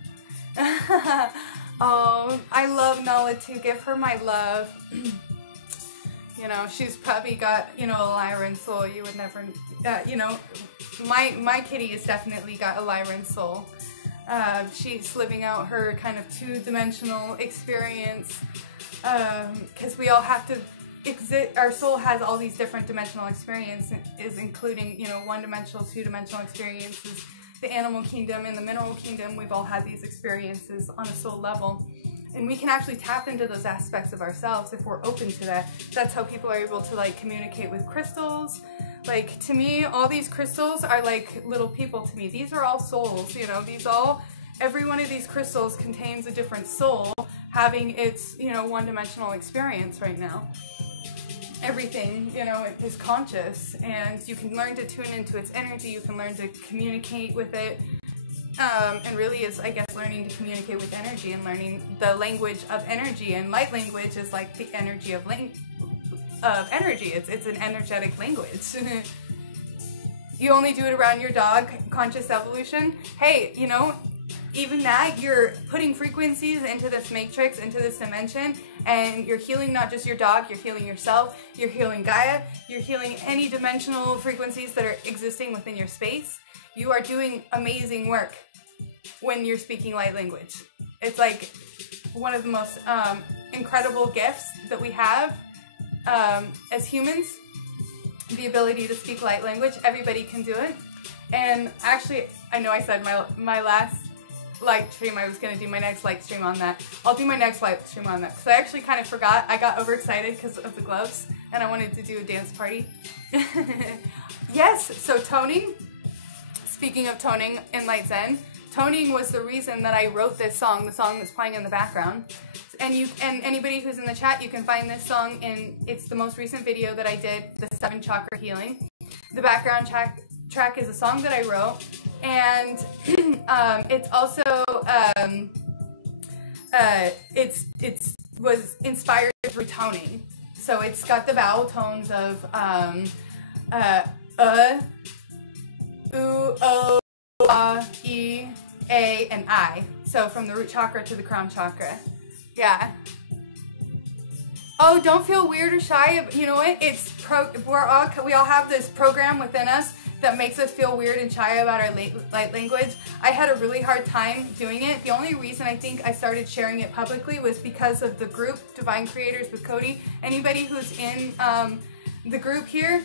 Oh, I love Nala too. Give her my love. You know, she's probably got, you know, a Lyran soul. You would never, you know, my kitty has definitely got a Lyran soul. She's living out her kind of two-dimensional experience, because we all have to exist. Our soul has all these different dimensional experiences, including, you know, one-dimensional, two-dimensional experiences. The animal kingdom and the mineral kingdom, we've all had these experiences on a soul level. And we can actually tap into those aspects of ourselves if we're open to that. That's how people are able to like communicate with crystals. Like, to me, all these crystals are like little people to me. These are all souls, you know, every one of these crystals contains a different soul having its, you know, one-dimensional experience right now. Everything, you know, is conscious, and you can learn to tune into its energy, you can learn to communicate with it, and really is, I guess, learning to communicate with energy and learning the language of energy. And light language is like the energy of energy. It's an energetic language. You only do it around your dog, conscious evolution. Hey, you know, even that, you're putting frequencies into this matrix, into this dimension, and you're healing not just your dog, you're healing yourself, you're healing Gaia, you're healing any dimensional frequencies that are existing within your space. You are doing amazing work when you're speaking light language. It's like one of the most incredible gifts that we have as humans, the ability to speak light language. Everybody can do it. And actually, I know I said my last light stream, I was going to do my next light stream on that. I'll do my next light stream on that, because I actually kind of forgot. I got overexcited because of the gloves, and I wanted to do a dance party. Yes, so toning. Speaking of toning in Light Zen, toning was the reason that I wrote this song, the song that's playing in the background. And anybody who's in the chat, you can find this song it's the most recent video that I did, the 7 chakra healing. The background track is a song that I wrote, and it's also it was inspired through toning. So it's got the vowel tones of U, O, A, E, A, and I. So from the root chakra to the crown chakra. Yeah. Oh, don't feel weird or shy. You know what? We all have this program within us that makes us feel weird and shy about our light language. I had a really hard time doing it. The only reason I think I started sharing it publicly was because of the group, Divine Creators with Cody. Anybody who's in the group here,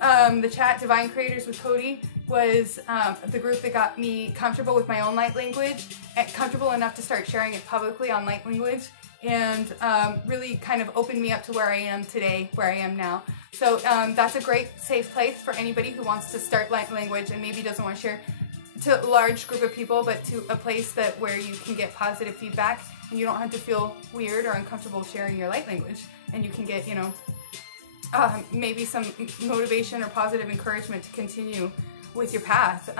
the chat, Divine Creators with Cody, was the group that got me comfortable with my own light language, and comfortable enough to start sharing it publicly on light language, and really kind of opened me up to where I am today, where I am now. So that's a great safe place for anybody who wants to start light language and maybe doesn't want to share to a large group of people, but to a place where you can get positive feedback, and you don't have to feel weird or uncomfortable sharing your light language, and you can get, you know, maybe some motivation or positive encouragement to continue with your path.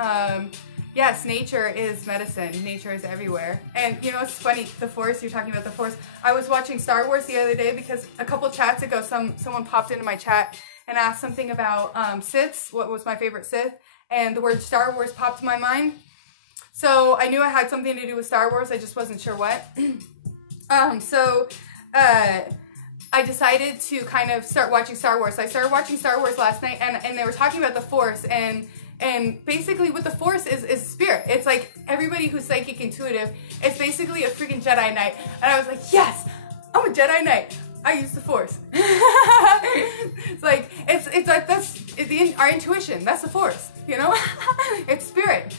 Yes, nature is medicine. Nature is everywhere. And you know, it's funny, the Force, you're talking about the Force. I was watching Star Wars the other day because a couple chats ago, someone popped into my chat and asked something about Siths, what was my favorite Sith, and the word Star Wars popped to my mind. So I knew it had something to do with Star Wars, I just wasn't sure what. I decided to kind of start watching Star Wars. So I started watching Star Wars last night, and they were talking about the Force, and basically what the Force is spirit. It's like everybody who's psychic intuitive, it's basically a freaking Jedi Knight. And I was like, yes, I'm a Jedi Knight. I use the Force. It's like, it's like, our intuition, that's the Force, you know? It's spirit.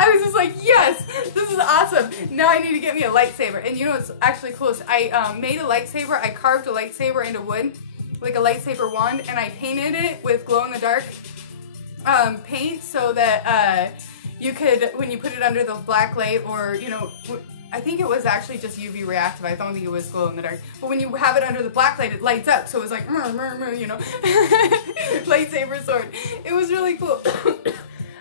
I was just like, yes, this is awesome. Now I need to get me a lightsaber. And you know what's actually cool is I made a lightsaber. I carved a lightsaber into wood, like a lightsaber wand, and I painted it with glow-in-the-dark paint so that you could, when you put it under the black light, or, you know, I think it was actually just UV reactive. I don't think it was glow in the dark. But when you have it under the black light, it lights up. So it was like, you know, lightsaber sword. It was really cool.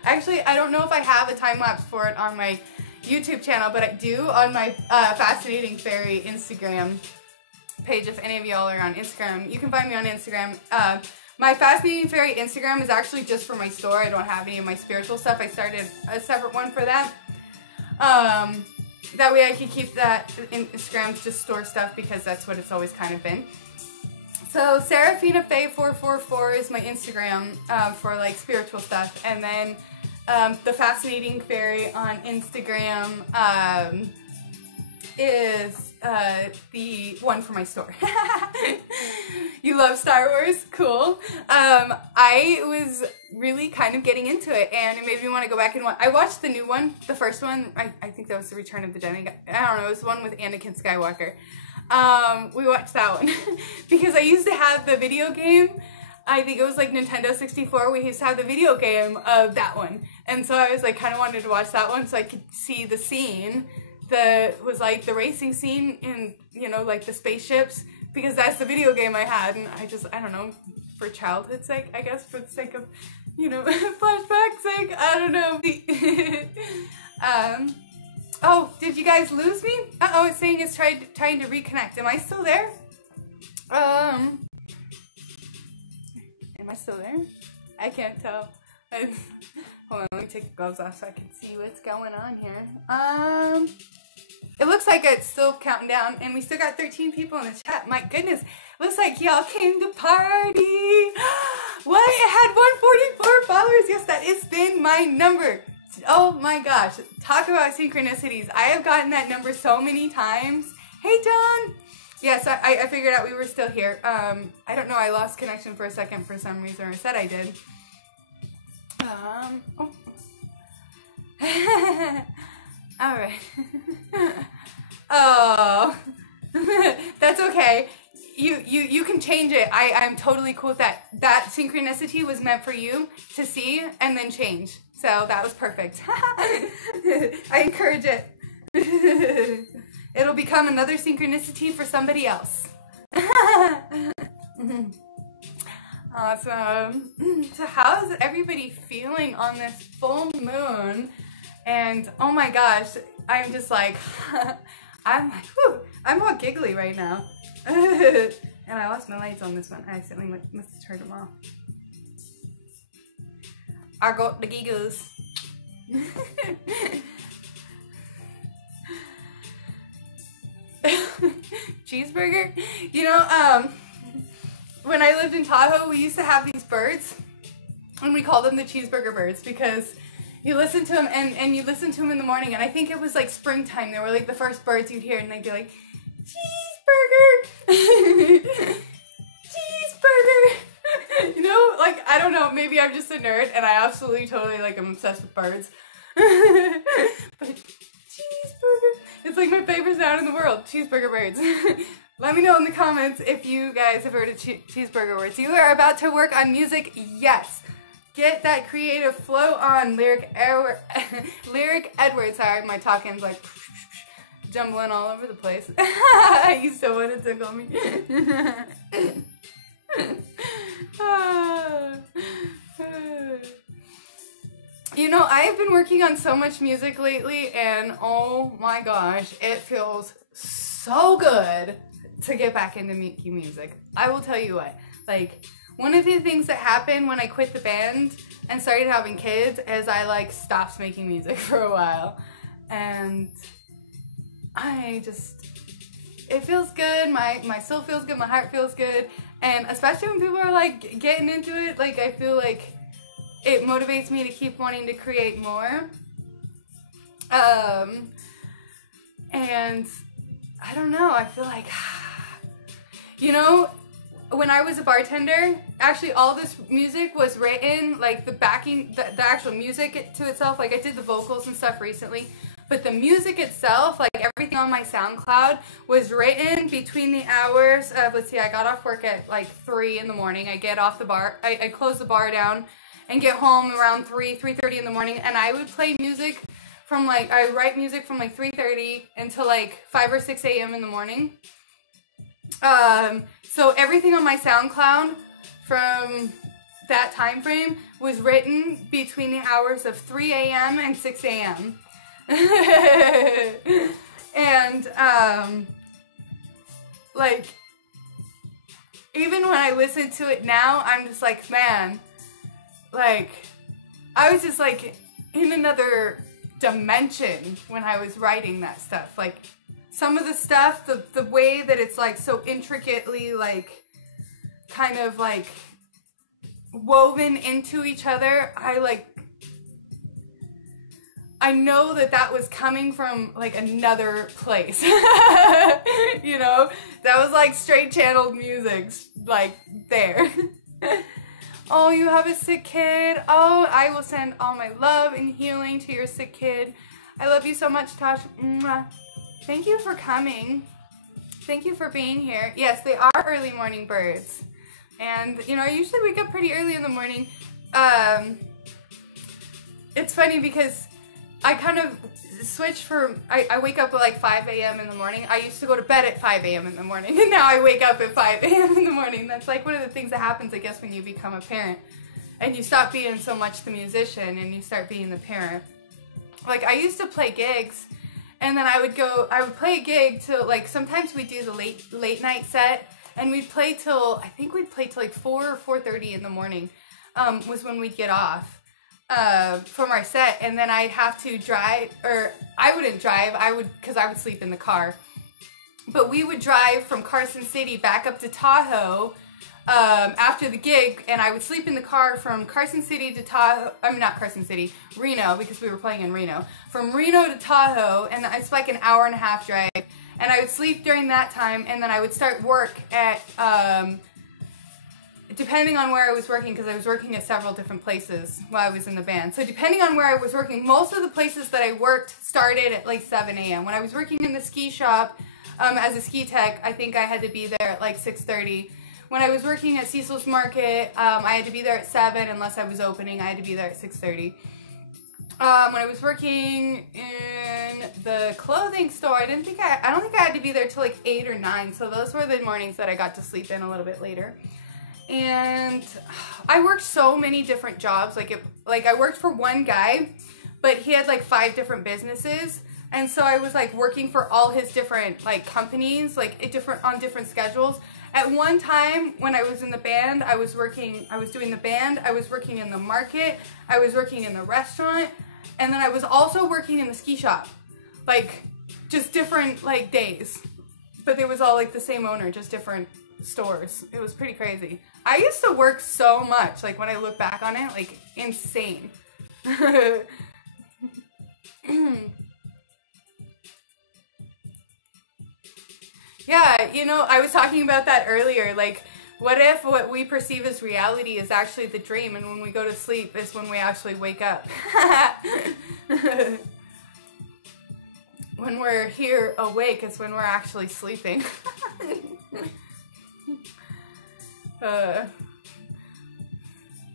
Actually, I don't know if I have a time lapse for it on my YouTube channel, but I do on my Fascinating Faery Instagram page. If any of y'all are on Instagram, you can find me on Instagram. My Fascinating Faery Instagram is actually just for my store. I don't have any of my spiritual stuff. I started a separate one for that. That way I can keep that Instagram to just store stuff, because that's what it's always kind of been. So Seraphina Fae 444 is my Instagram for like spiritual stuff, and then the Fascinating Faery on Instagram is the one for my store. You love Star Wars? Cool. I was really kind of getting into it, and it made me want to go back and watch. I watched the new one, the first one. I think that was the Return of the Jedi. I don't know. It was the one with Anakin Skywalker. We watched that one because I used to have the video game. I think it was like Nintendo 64. We used to have the video game of that one, and so I was like kind of wanted to watch that one so I could see the scene that was like the racing scene in, you know, like the spaceships, because that's the video game I had, and I don't know, for childhood's sake, I guess, for the sake of, you know, flashback sake, I don't know. Oh, did you guys lose me? Uh-oh, it's saying it's trying to reconnect. Am I still there? Am I still there? I can't tell. Hold on, let me take the gloves off so I can see what's going on here. It looks like it's still counting down, and we still got 13 people in the chat. My goodness, looks like y'all came to party. What? It had 144 followers. Yes, that has been my number. Oh my gosh, talk about synchronicities. I have gotten that number so many times. Hey, John. Yes, I figured out we were still here. I don't know, I lost connection for a second for some reason, or said I did. Oh. Alright. Oh. That's okay. You can change it. I'm totally cool with that. That synchronicity was meant for you to see and then change. So that was perfect. I encourage it. It'll become another synchronicity for somebody else. Awesome. So how is everybody feeling on this full moon? And oh my gosh, I'm just like, I'm like, whew, I'm all giggly right now. And I lost my lights on this one. I accidentally must have turned them off. I got the giggles. Cheeseburger? You know, when I lived in Tahoe, we used to have these birds, and we called them the cheeseburger birds, because you listen to them, and you listen to them in the morning, and I think it was like springtime. They were like the first birds you'd hear, and they'd be like, cheeseburger! Cheeseburger! You know, like, I don't know, maybe I'm just a nerd, and I absolutely totally, like, I'm obsessed with birds. But cheeseburger, it's like my favorite sound in the world, cheeseburger birds. Let me know in the comments if you guys have heard of cheeseburger words. You are about to work on music? Yes. Get that creative flow on. Lyric Edwards. Sorry, my talking's like jumbling all over the place. You still want to tickle me. You know, I've been working on so much music lately, and oh my gosh, it feels so good to get back into making music. I will tell you what, like, one of the things that happened when I quit the band and started having kids is I, like, stopped making music for a while. And I just, it feels good, my soul feels good, my heart feels good. And especially when people are, like, getting into it, like, I feel like it motivates me to keep wanting to create more. And I don't know, I feel like, you know, when I was a bartender, actually all this music was written, like the backing, the actual music to itself, like I did the vocals and stuff recently, but the music itself, like everything on my SoundCloud was written between the hours of, let's see, I got off work at like 3 in the morning, I get off the bar, I close the bar down and get home around 3:30 in the morning, and I would play music from like, I write music from like 3:30 until like 5 or 6 a.m. in the morning. So everything on my SoundCloud from that time frame was written between the hours of 3 a.m. and 6 a.m. And, like, even when I listen to it now, I'm just like, man, like, I was just like in another dimension when I was writing that stuff. Like, some of the stuff, the way that it's like so intricately, like, kind of like woven into each other, I know that that was coming from like another place. You know, that was like straight channeled music, like there. Oh, you have a sick kid. Oh, I will send all my love and healing to your sick kid. I love you so much, Tosh. Mwah. Thank you for coming. Thank you for being here. Yes, they are early morning birds. And, you know, I usually wake up pretty early in the morning. It's funny because I kind of switched from, I wake up at like 5 a.m. in the morning. I used to go to bed at 5 a.m. in the morning, and now I wake up at 5 a.m. in the morning. That's like one of the things that happens, I guess, when you become a parent. And you stop being so much the musician and you start being the parent. Like, I used to play gigs, and then I would play a gig till, like, sometimes we'd do the late night set, and we'd play till, I think we'd play till like 4 or 4:30 in the morning, was when we'd get off from our set. And then I'd have to drive, or I wouldn't drive, because I would sleep in the car. But we would drive from Carson City back up to Tahoe after the gig, and I would sleep in the car from Carson City to Tahoe, not Carson City, Reno, because we were playing in Reno. From Reno to Tahoe, and it's like an hour and a half drive. And I would sleep during that time, and then I would start work at, depending on where I was working, because I was working at several different places while I was in the band. So depending on where I was working, most of the places that I worked started at like 7 a.m. When I was working in the ski shop as a ski tech, I think I had to be there at like 6:30. When I was working at Cecil's Market, I had to be there at 7 unless I was opening. I had to be there at 6:30. When I was working in the clothing store, I don't think I had to be there till like 8 or 9. So those were the mornings that I got to sleep in a little bit later. And I worked so many different jobs. Like I worked for one guy, but he had like 5 different businesses. And so I was like working for all his different like companies, like on different schedules. At one time when I was in the band, I was doing the band, I was working in the market, I was working in the restaurant, and then I was also working in the ski shop. Like, just different like days. But it was all like the same owner, just different stores. It was pretty crazy. I used to work so much, like when I look back on it, like insane. Yeah, you know, I was talking about that earlier. Like, what if what we perceive as reality is actually the dream, and when we go to sleep is when we actually wake up? When we're here awake is when we're actually sleeping.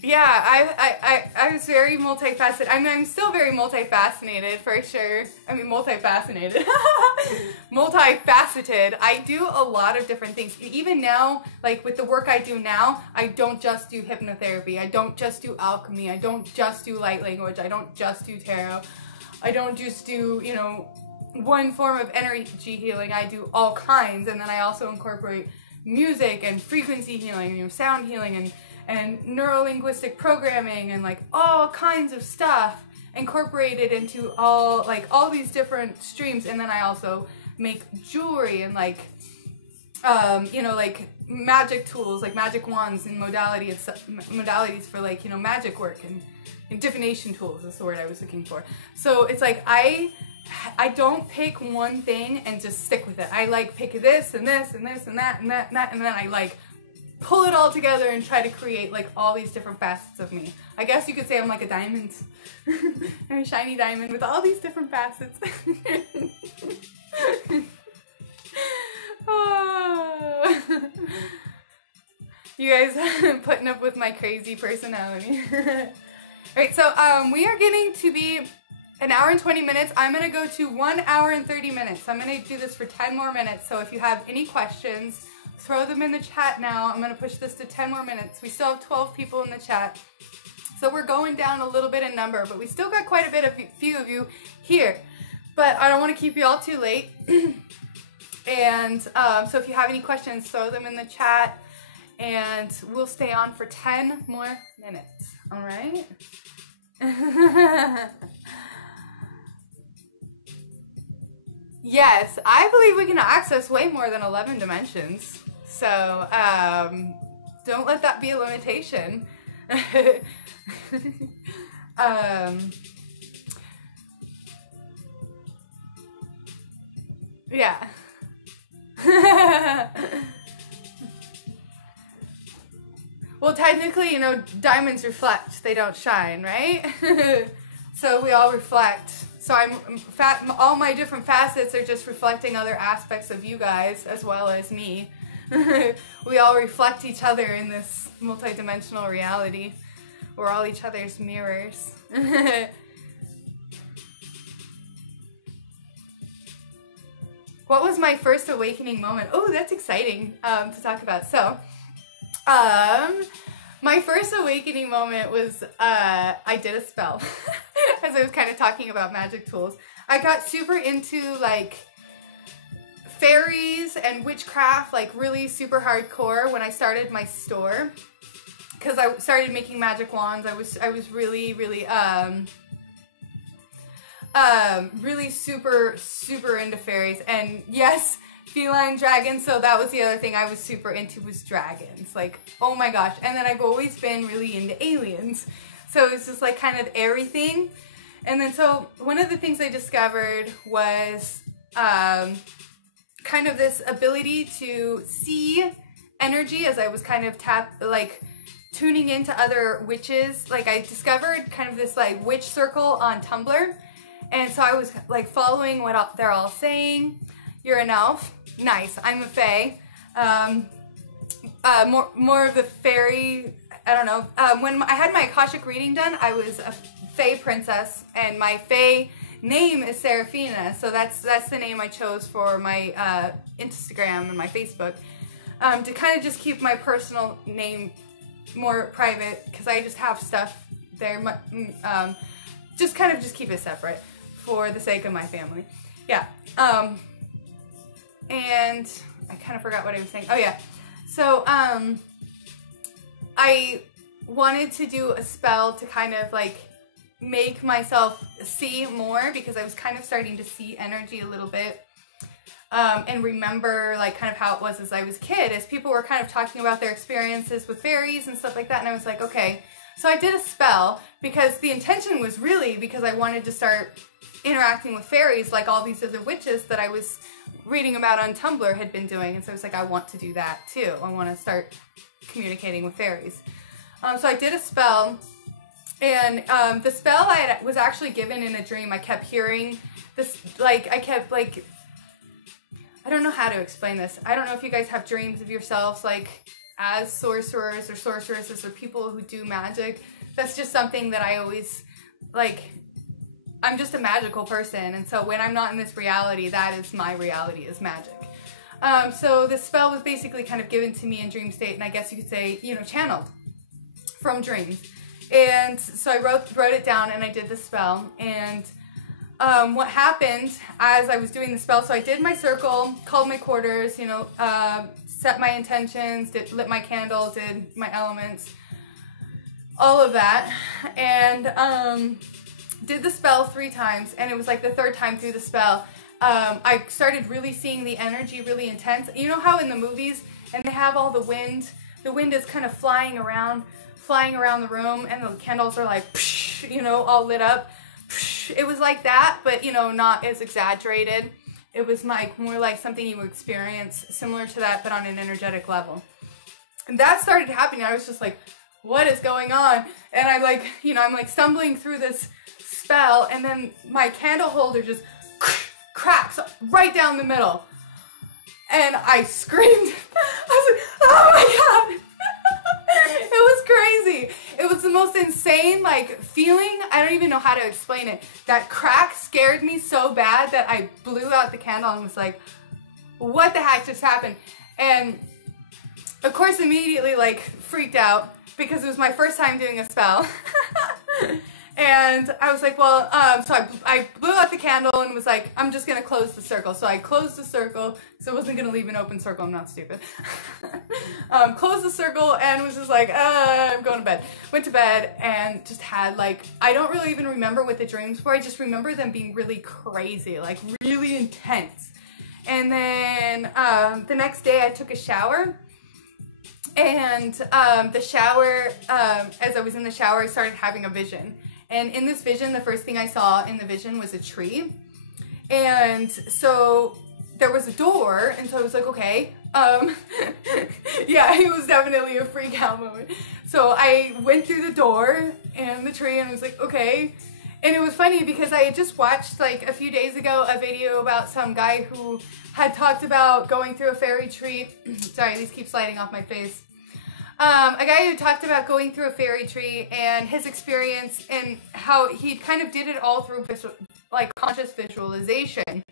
Yeah, I was very multifaceted. I mean, I'm still very multifaceted for sure. I mean, multifaceted. Multifaceted. I do a lot of different things. Even now, like with the work I do now, I don't just do hypnotherapy. I don't just do alchemy. I don't just do light language. I don't just do tarot. I don't just do, you know, one form of energy healing. I do all kinds, and then I also incorporate music and frequency healing, you know, sound healing and neuro-linguistic programming and like all kinds of stuff incorporated into all these different streams. And then I also make jewelry and like you know, like magic tools, like magic wands and modalities for like, you know, magic work and divination tools is the word I was looking for. So it's like I don't pick one thing and just stick with it. I like pick this and this and this and that and that and that, and then I like pull it all together and try to create like all these different facets of me. I guess you could say I'm like a diamond. I'm a shiny diamond with all these different facets. Oh. You guys putting up with my crazy personality. Alright, so we are getting to be an hour and 20 minutes. I'm going to go to 1 hour and 30 minutes. I'm going to do this for 10 more minutes. So if you have any questions, throw them in the chat now. I'm going to push this to 10 more minutes. We still have 12 people in the chat. So we're going down a little bit in number, but we still got quite a few of you here. But I don't want to keep you all too late. And so if you have any questions, throw them in the chat. And we'll stay on for 10 more minutes. All right? Yes, I believe we can access way more than 11 dimensions. So, don't let that be a limitation. Yeah. Well, technically, you know, diamonds reflect, they don't shine, right? So we all reflect. So all my different facets are just reflecting other aspects of you guys as well as me. We all reflect each other in this multidimensional reality. We're all each other's mirrors. What was my first awakening moment? Oh, that's exciting to talk about. So, my first awakening moment was I did a spell. As I was kind of talking about magic tools. I got super into like fairies and witchcraft, like really super hardcore when I started my store. Because I started making magic wands. I was really really super into fairies. And yes, feline dragons. So that was the other thing I was super into, was dragons. Like, oh my gosh. And then I've always been really into aliens. So it's just like kind of everything. And then so one of the things I discovered was kind of this ability to see energy as I was kind of tuning into other witches. Like I discovered kind of this like witch circle on Tumblr. And so I was like following what they're all saying. You're an elf. Nice. I'm a fae. More of the fairy. I don't know. When I had my Akashic reading done, I was a fae princess, and my fae name is Seraphina. So that's the name I chose for my Instagram and my Facebook, to kind of just keep my personal name more private, because I just have stuff there. Just kind of just keep it separate for the sake of my family. Yeah. And I kind of forgot what I was saying. Oh yeah. So I wanted to do a spell to kind of like make myself see more, because I was kind of starting to see energy a little bit, and remember like kind of how it was as I was a kid, as people were kind of talking about their experiences with fairies and stuff like that. And I was like, okay, so I did a spell, because the intention was really because I wanted to start interacting with fairies like all these other witches that I was reading about on Tumblr had been doing. And so I was like, I want to do that too. I want to start communicating with fairies. So I did a spell, and the spell I was actually given in a dream. I kept hearing this, like, I don't know how to explain this. I don't know if you guys have dreams of yourselves, like, as sorcerers or sorceresses or people who do magic. That's just something that I always, like, I'm just a magical person, and so when I'm not in this reality, that is my reality, is magic. So this spell was basically kind of given to me in dream state, and I guess you could say, you know, channeled from dreams. And so I wrote it down, and I did the spell. And what happened as I was doing the spell, so I did my circle, called my quarters, you know, set my intentions, lit my candle, did my elements, all of that, and did the spell 3 times. And it was like the 3rd time through the spell, I started really seeing the energy really intense. You know how in the movies, and they have all the wind is kind of flying around the room, and the candles are like, psh, you know, all lit up. Psh. It was like that, but, you know, not as exaggerated. It was like more like something you would experience similar to that, but on an energetic level. And that started happening. I was just like, what is going on? And I like, you know, I'm like stumbling through this spell, and then my candle holder just cracks right down the middle. And I screamed. I was like, oh my God. It was crazy. It was the most insane, like, feeling. I don't even know how to explain it. That crack scared me so bad that I blew out the candle and was like, what the heck just happened? And, of course, immediately, like, freaked out, because it was my first time doing a spell. And I was like, well, so I blew out the candle and was like, I'm just gonna close the circle. So I closed the circle, so I wasn't gonna leave an open circle, I'm not stupid. Closed the circle and was just like, I'm going to bed. Went to bed and just had like, I don't really even remember what the dreams were, I just remember them being really crazy, like really intense. And then the next day I took a shower. And the shower, as I was in the shower, I started having a vision. And in this vision, the first thing I saw in the vision was a tree. And so there was a door, and so I was like, okay. Yeah, it was definitely a freak out moment. So I went through the door and the tree and was like, okay. And it was funny because I had just watched like a few days ago a video about some guy who had talked about going through a fairy tree. Sorry, these keep sliding off my face. A guy who talked about going through a fairy tree and his experience and how he kind of did it all through like conscious visualization.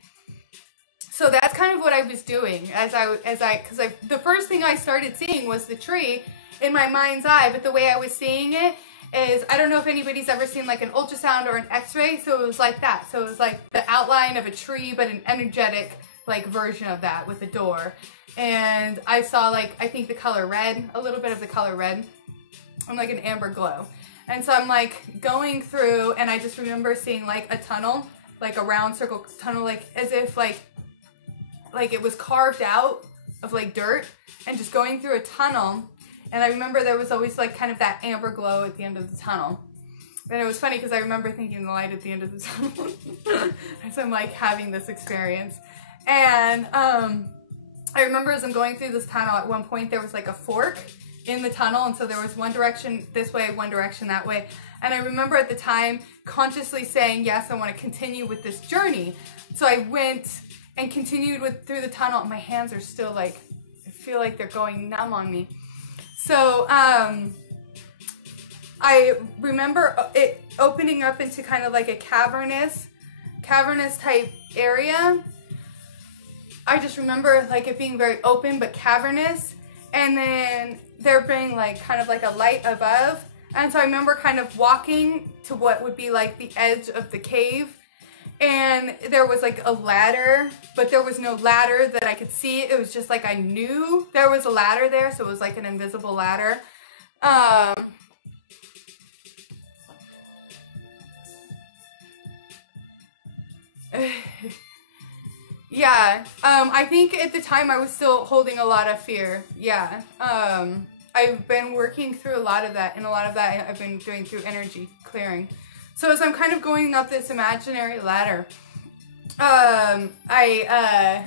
So that's kind of what I was doing because the first thing I started seeing was the tree in my mind's eye, but the way I was seeing it is, I don't know if anybody's ever seen like an ultrasound or an x-ray, so it was like that. So it was like the outline of a tree, but an energetic like version of that with a door. And I saw like, I think the color red, a little bit of the color red, and like an amber glow. And so I'm like going through, and I just remember seeing like a tunnel, like a round circle tunnel, like as if like it was carved out of like dirt, and just going through a tunnel. And I remember there was always like kind of that amber glow at the end of the tunnel. And it was funny because I remember thinking the light at the end of the tunnel. So I'm like having this experience. And I remember as I'm going through this tunnel, at one point there was like a fork in the tunnel, and so there was one direction this way, one direction that way. And I remember at the time consciously saying, yes, I want to continue with this journey. So I went and continued through the tunnel. My hands are still like, I feel like they're going numb on me. So I remember it opening up into kind of like a cavernous type area. I just remember like it being very open but cavernous, and then there being like kind of like a light above. And so I remember kind of walking to what would be like the edge of the cave, and there was like a ladder, but there was no ladder that I could see. It was just like I knew there was a ladder there, so it was like an invisible ladder. Yeah, I think at the time I was still holding a lot of fear. Yeah, I've been working through a lot of that, and a lot of that I've been doing through energy clearing. So as I'm kind of going up this imaginary ladder, I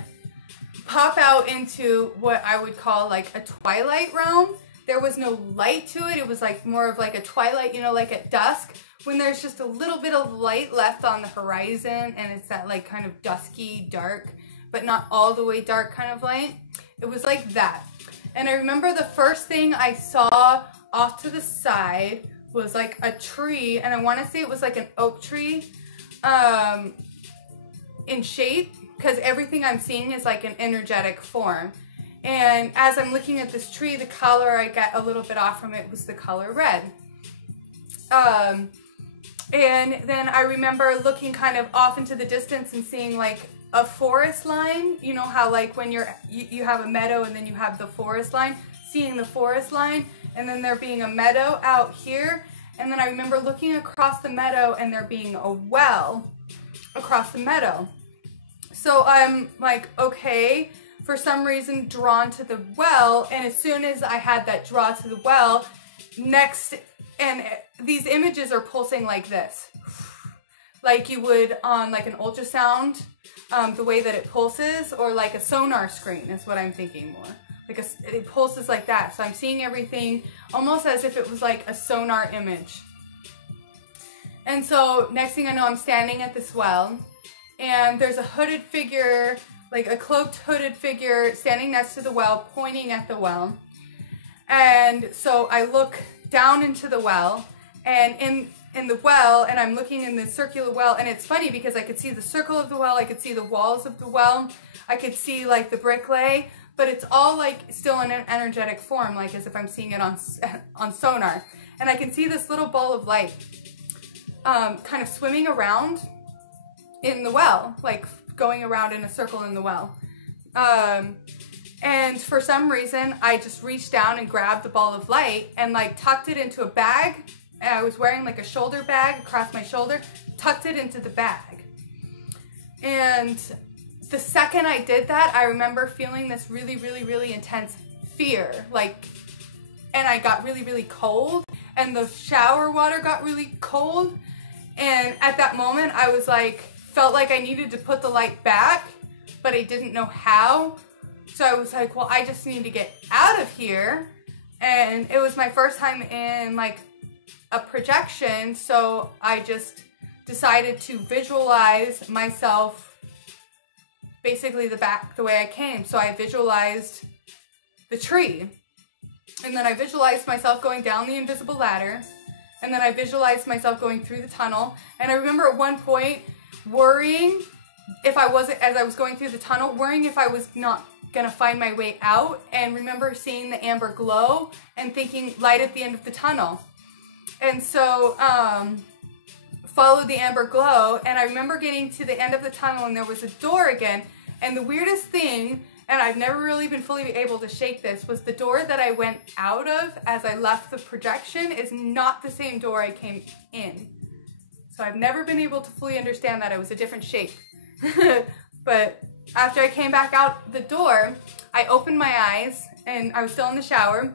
pop out into what I would call like a twilight realm. There was no light to it. It was like more of like a twilight, you know, like at dusk, when there's just a little bit of light left on the horizon, and it's that like kind of dusky dark, but not all the way dark kind of light. It was like that. And I remember the first thing I saw off to the side was like a tree, and I want to say it was like an oak tree in shape, because everything I'm seeing is like an energetic form. And as I'm looking at this tree, the color I got a little bit off from it was the color red. And then I remember looking kind of off into the distance and seeing like a forest line. You know how like when you have a meadow and then you have the forest line, seeing the forest line, and then there being a meadow out here. And then I remember looking across the meadow and there being a well across the meadow. So I'm like, okay, for some reason drawn to the well. And as soon as I had that draw to the well, next, and these images are pulsing like this, like you would on like an ultrasound, the way that it pulses, or like a sonar screen is what I'm thinking more. Like it pulses like that. So I'm seeing everything almost as if it was like a sonar image. And so next thing I know, I'm standing at this well, and there's a hooded figure, like a cloaked hooded figure standing next to the well, pointing at the well. And so I look down into the well, and in the well, and I'm looking in the circular well, and it's funny because I could see the circle of the well, I could see the walls of the well, I could see like the brick lay, but it's all like still in an energetic form, like as if I'm seeing it on sonar. And I can see this little ball of light. kind of swimming around in the well, like going around in a circle in the well. And for some reason, I just reached down and grabbed the ball of light and like tucked it into a bag. And I was wearing like a shoulder bag across my shoulder, tucked it into the bag. And the second I did that, I remember feeling this really, really, really intense fear, like, and I got really, really cold, and the shower water got really cold. And at that moment, I was like, felt like I needed to put the light back, but I didn't know how. So I was like, well, I just need to get out of here. And it was my first time in like a projection, so I just decided to visualize myself basically the way I came. So I visualized the tree, and then I visualized myself going down the invisible ladder, and then I visualized myself going through the tunnel. And I remember at one point worrying if I wasn't, as I was going through the tunnel, worrying if I was not gonna find my way out, and remember seeing the amber glow and thinking light at the end of the tunnel. And so followed the amber glow, and I remember getting to the end of the tunnel and there was a door again. And the weirdest thing, and I've never really been fully able to shake this, was the door that I went out of as I left the projection is not the same door I came in. So I've never been able to fully understand that. It was a different shape. But after I came back out the door, I opened my eyes, and I was still in the shower,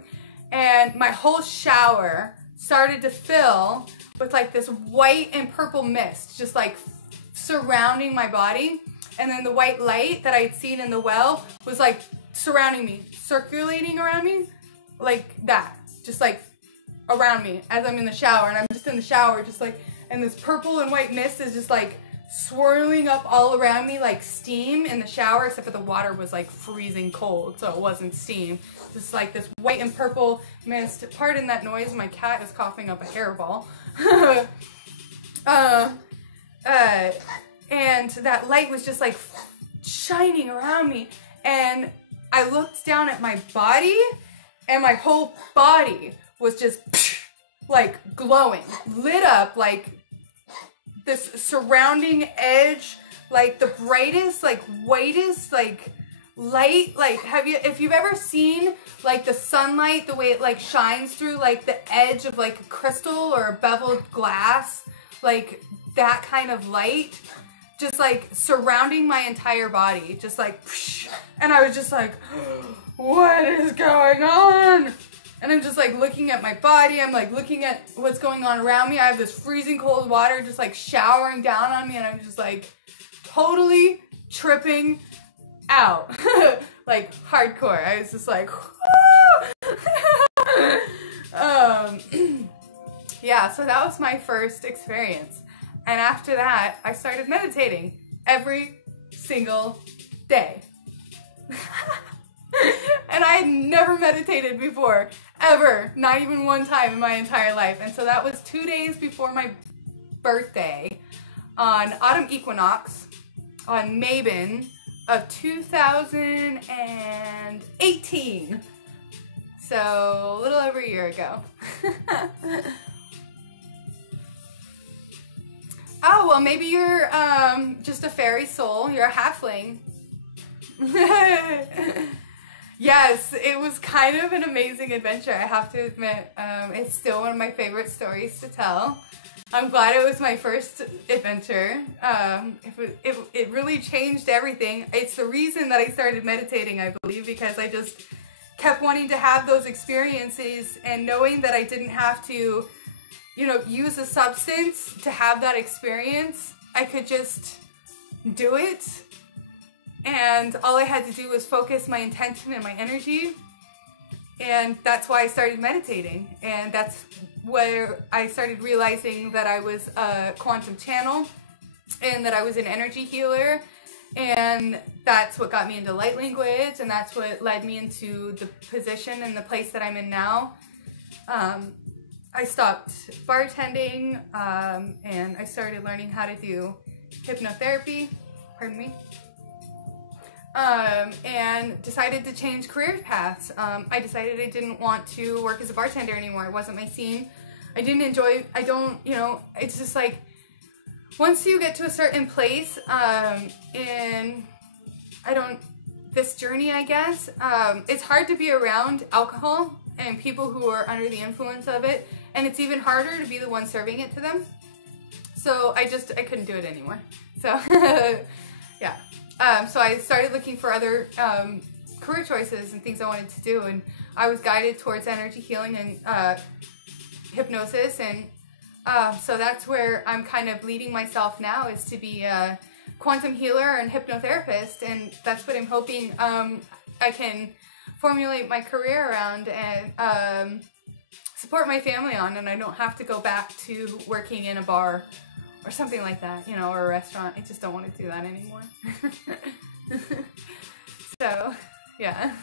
and my whole shower started to fill with like this white and purple mist, just like surrounding my body. And then the white light that I had seen in the well was like surrounding me, circulating around me, like that, just like around me as I'm in the shower. And I'm just in the shower, just like, and this purple and white mist is just like swirling up all around me like steam in the shower, except for the water was like freezing cold, so it wasn't steam. Just like this white and purple mist. Pardon that noise, my cat is coughing up a hairball. And that light was just like shining around me, and I looked down at my body, and my whole body was just like glowing, lit up, like this surrounding edge, like the brightest, like whitest, like light. Like, if you've ever seen like the sunlight, the way it like shines through like the edge of like a crystal or a beveled glass, like that kind of light, just like surrounding my entire body, just like, and I was just like, what is going on? And I'm just like looking at my body, I'm like looking at what's going on around me. I have this freezing cold water just like showering down on me, and I'm just like totally tripping out. Like hardcore. I was just like, yeah, so that was my first experience. And after that, I started meditating every single day. And I had never meditated before, ever, not even one time in my entire life. And so that was 2 days before my birthday, on autumn equinox, on Mabon of 2018. So a little over a year ago. Oh, well, maybe you're just a fairy soul. You're a halfling. Yes, it was kind of an amazing adventure, I have to admit. It's still one of my favorite stories to tell. I'm glad it was my first adventure. It really changed everything. It's the reason that I started meditating, I believe, because I just kept wanting to have those experiences, and knowing that I didn't have to, you know, use a substance to have that experience. I could just do it. And all I had to do was focus my intention and my energy. And that's why I started meditating. And that's where I started realizing that I was a quantum channel, and that I was an energy healer. And that's what got me into light language. And that's what led me into the position and the place that I'm in now. I stopped bartending, and I started learning how to do hypnotherapy. Pardon me. And decided to change career paths. I decided I didn't want to work as a bartender anymore. It wasn't my scene. I didn't enjoy, I don't, you know, it's just like, once you get to a certain place in, this journey, I guess, it's hard to be around alcohol and people who are under the influence of it, and it's even harder to be the one serving it to them. So I couldn't do it anymore. So yeah. So I started looking for other career choices and things I wanted to do, and I was guided towards energy healing and hypnosis, and so that's where I'm kind of leading myself now, is to be a quantum healer and hypnotherapist, and that's what I'm hoping I can formulate my career around and support my family on, and I don't have to go back to working in a bar or something like that, you know, or a restaurant. I just don't want to do that anymore. So, yeah.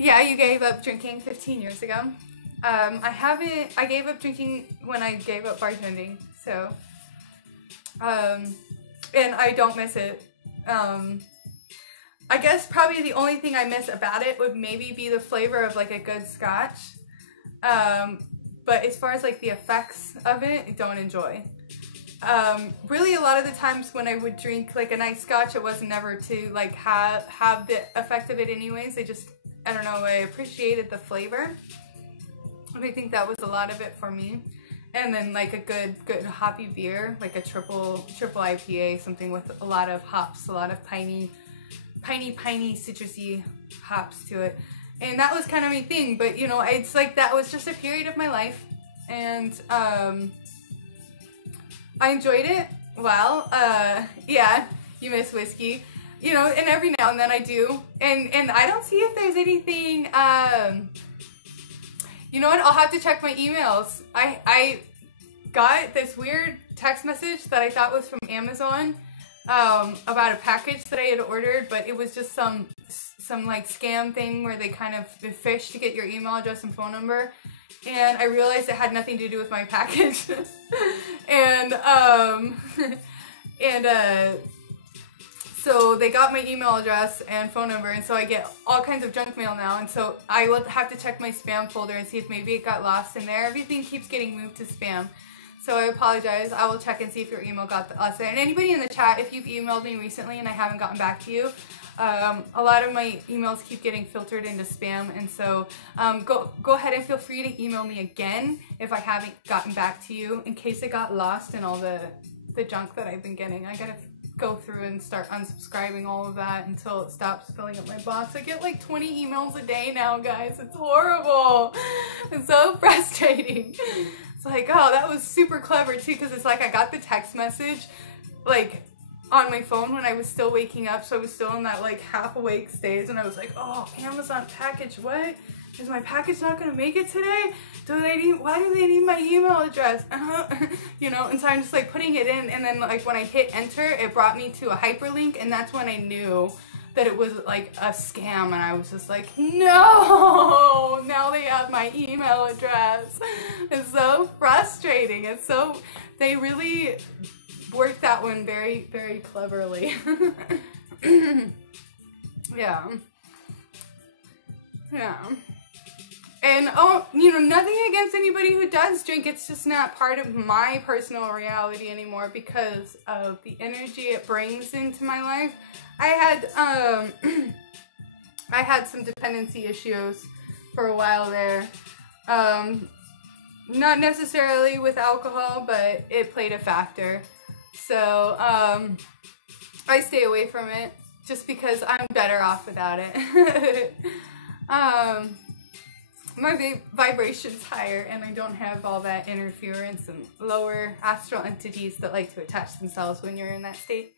Yeah, you gave up drinking 15 years ago. I gave up drinking when I gave up bartending, so, and I don't miss it. I guess probably the only thing I miss about it would maybe be the flavor of like a good scotch. But as far as like the effects of it, I don't enjoy. Really a lot of the times when I would drink like a nice scotch, it was never to like have the effect of it anyways. I don't know, I appreciated the flavor. And I think that was a lot of it for me. And then like a good hoppy beer, like a triple IPA, something with a lot of hops, a lot of piney citrusy hops to it. And that was kind of my thing, but you know, it's like that was just a period of my life, and I enjoyed it. Well, yeah, you miss whiskey, you know, and every now and then I do, and I don't see if there's anything, you know what, I'll have to check my emails. I got this weird text message that I thought was from Amazon, about a package that I had ordered, but it was just some like scam thing where they kind of fish to get your email address and phone number, and I realized it had nothing to do with my package. and so they got my email address and phone number, and so I get all kinds of junk mail now, and so I will have to check my spam folder and see if maybe it got lost in there. Everything keeps getting moved to spam. So I apologize. I will check and see if your email got lost there. And anybody in the chat, if you've emailed me recently and I haven't gotten back to you, a lot of my emails keep getting filtered into spam, and so go ahead and feel free to email me again if I haven't gotten back to you, in case it got lost in all the junk that I've been getting. I gotta go through and start unsubscribing all of that until it stops filling up my box. I get like 20 emails a day now, guys. It's horrible. It's so frustrating. It's like, oh, that was super clever too, because it's like I got the text message like on my phone when I was still waking up, so I was still in that like half awake stage, and I was like, oh, Amazon package, what? Is my package not gonna make it today? Why do they need my email address? You know, and so I'm just like putting it in, and then like when I hit enter, it brought me to a hyperlink, and that's when I knew that it was like a scam, and I was just like, no, now they have my email address. It's so frustrating. It's so, they really worked that one very, very cleverly. Yeah. Yeah. And, oh, you know, nothing against anybody who does drink. It's just not part of my personal reality anymore because of the energy it brings into my life. I had some dependency issues for a while there. Not necessarily with alcohol, but it played a factor. So, I stay away from it just because I'm better off without it. My vibration's higher, and I don't have all that interference and lower astral entities that like to attach themselves when you're in that state.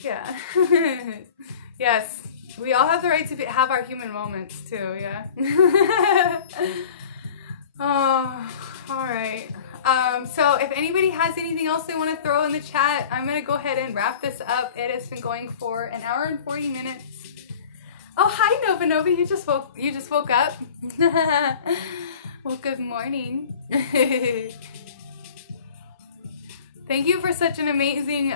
Yeah. Yes, we all have the right to have our human moments too, yeah. Oh, alright. So if anybody has anything else they want to throw in the chat, I'm going to go ahead and wrap this up. It has been going for an hour and 40 minutes. Oh, hi Nova Nova, you just woke up. Well, good morning. Thank you for such an amazing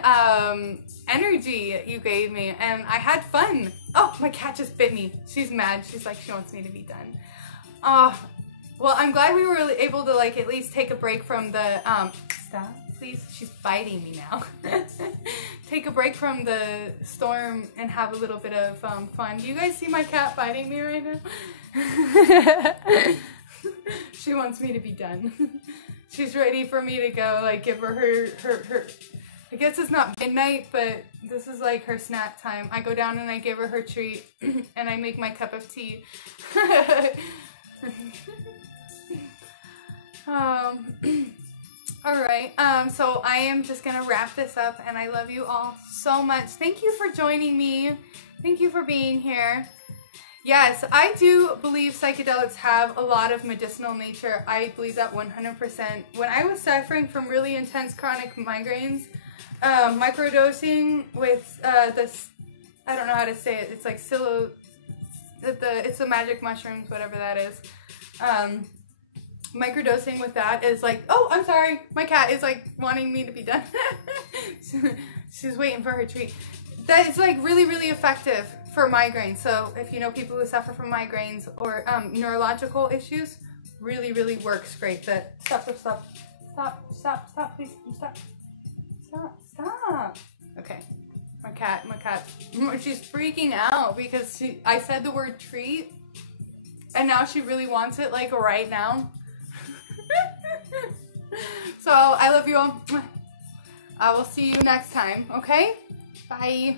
energy you gave me, and I had fun. Oh, my cat just bit me. She's mad. She's like, she wants me to be done. Well, I'm glad we were able to like at least take a break from the, stop, please. She's biting me now. Take a break from the storm and have a little bit of fun. Do you guys see my cat biting me right now? She wants me to be done. She's ready for me to go, like give her I guess it's not midnight, but this is like her snack time. I go down and I give her treat and I make my cup of tea. Alright, so I am just gonna wrap this up, and I love you all so much. Thank you for joining me. Thank you for being here. Yes, I do believe psychedelics have a lot of medicinal nature. I believe that 100%. When I was suffering from really intense chronic migraines, microdosing with this, I don't know how to say it, it's like it's the magic mushrooms, whatever that is. Microdosing with that is like, oh, I'm sorry, my cat is like wanting me to be done. She's waiting for her treat. That is like really, really effective for migraines. So if you know people who suffer from migraines or neurological issues, really, really works great. That stop, please, stop. Okay, my cat, she's freaking out because I said the word treat, and now she really wants it like right now. So I love you all. I will see you next time, okay? Bye.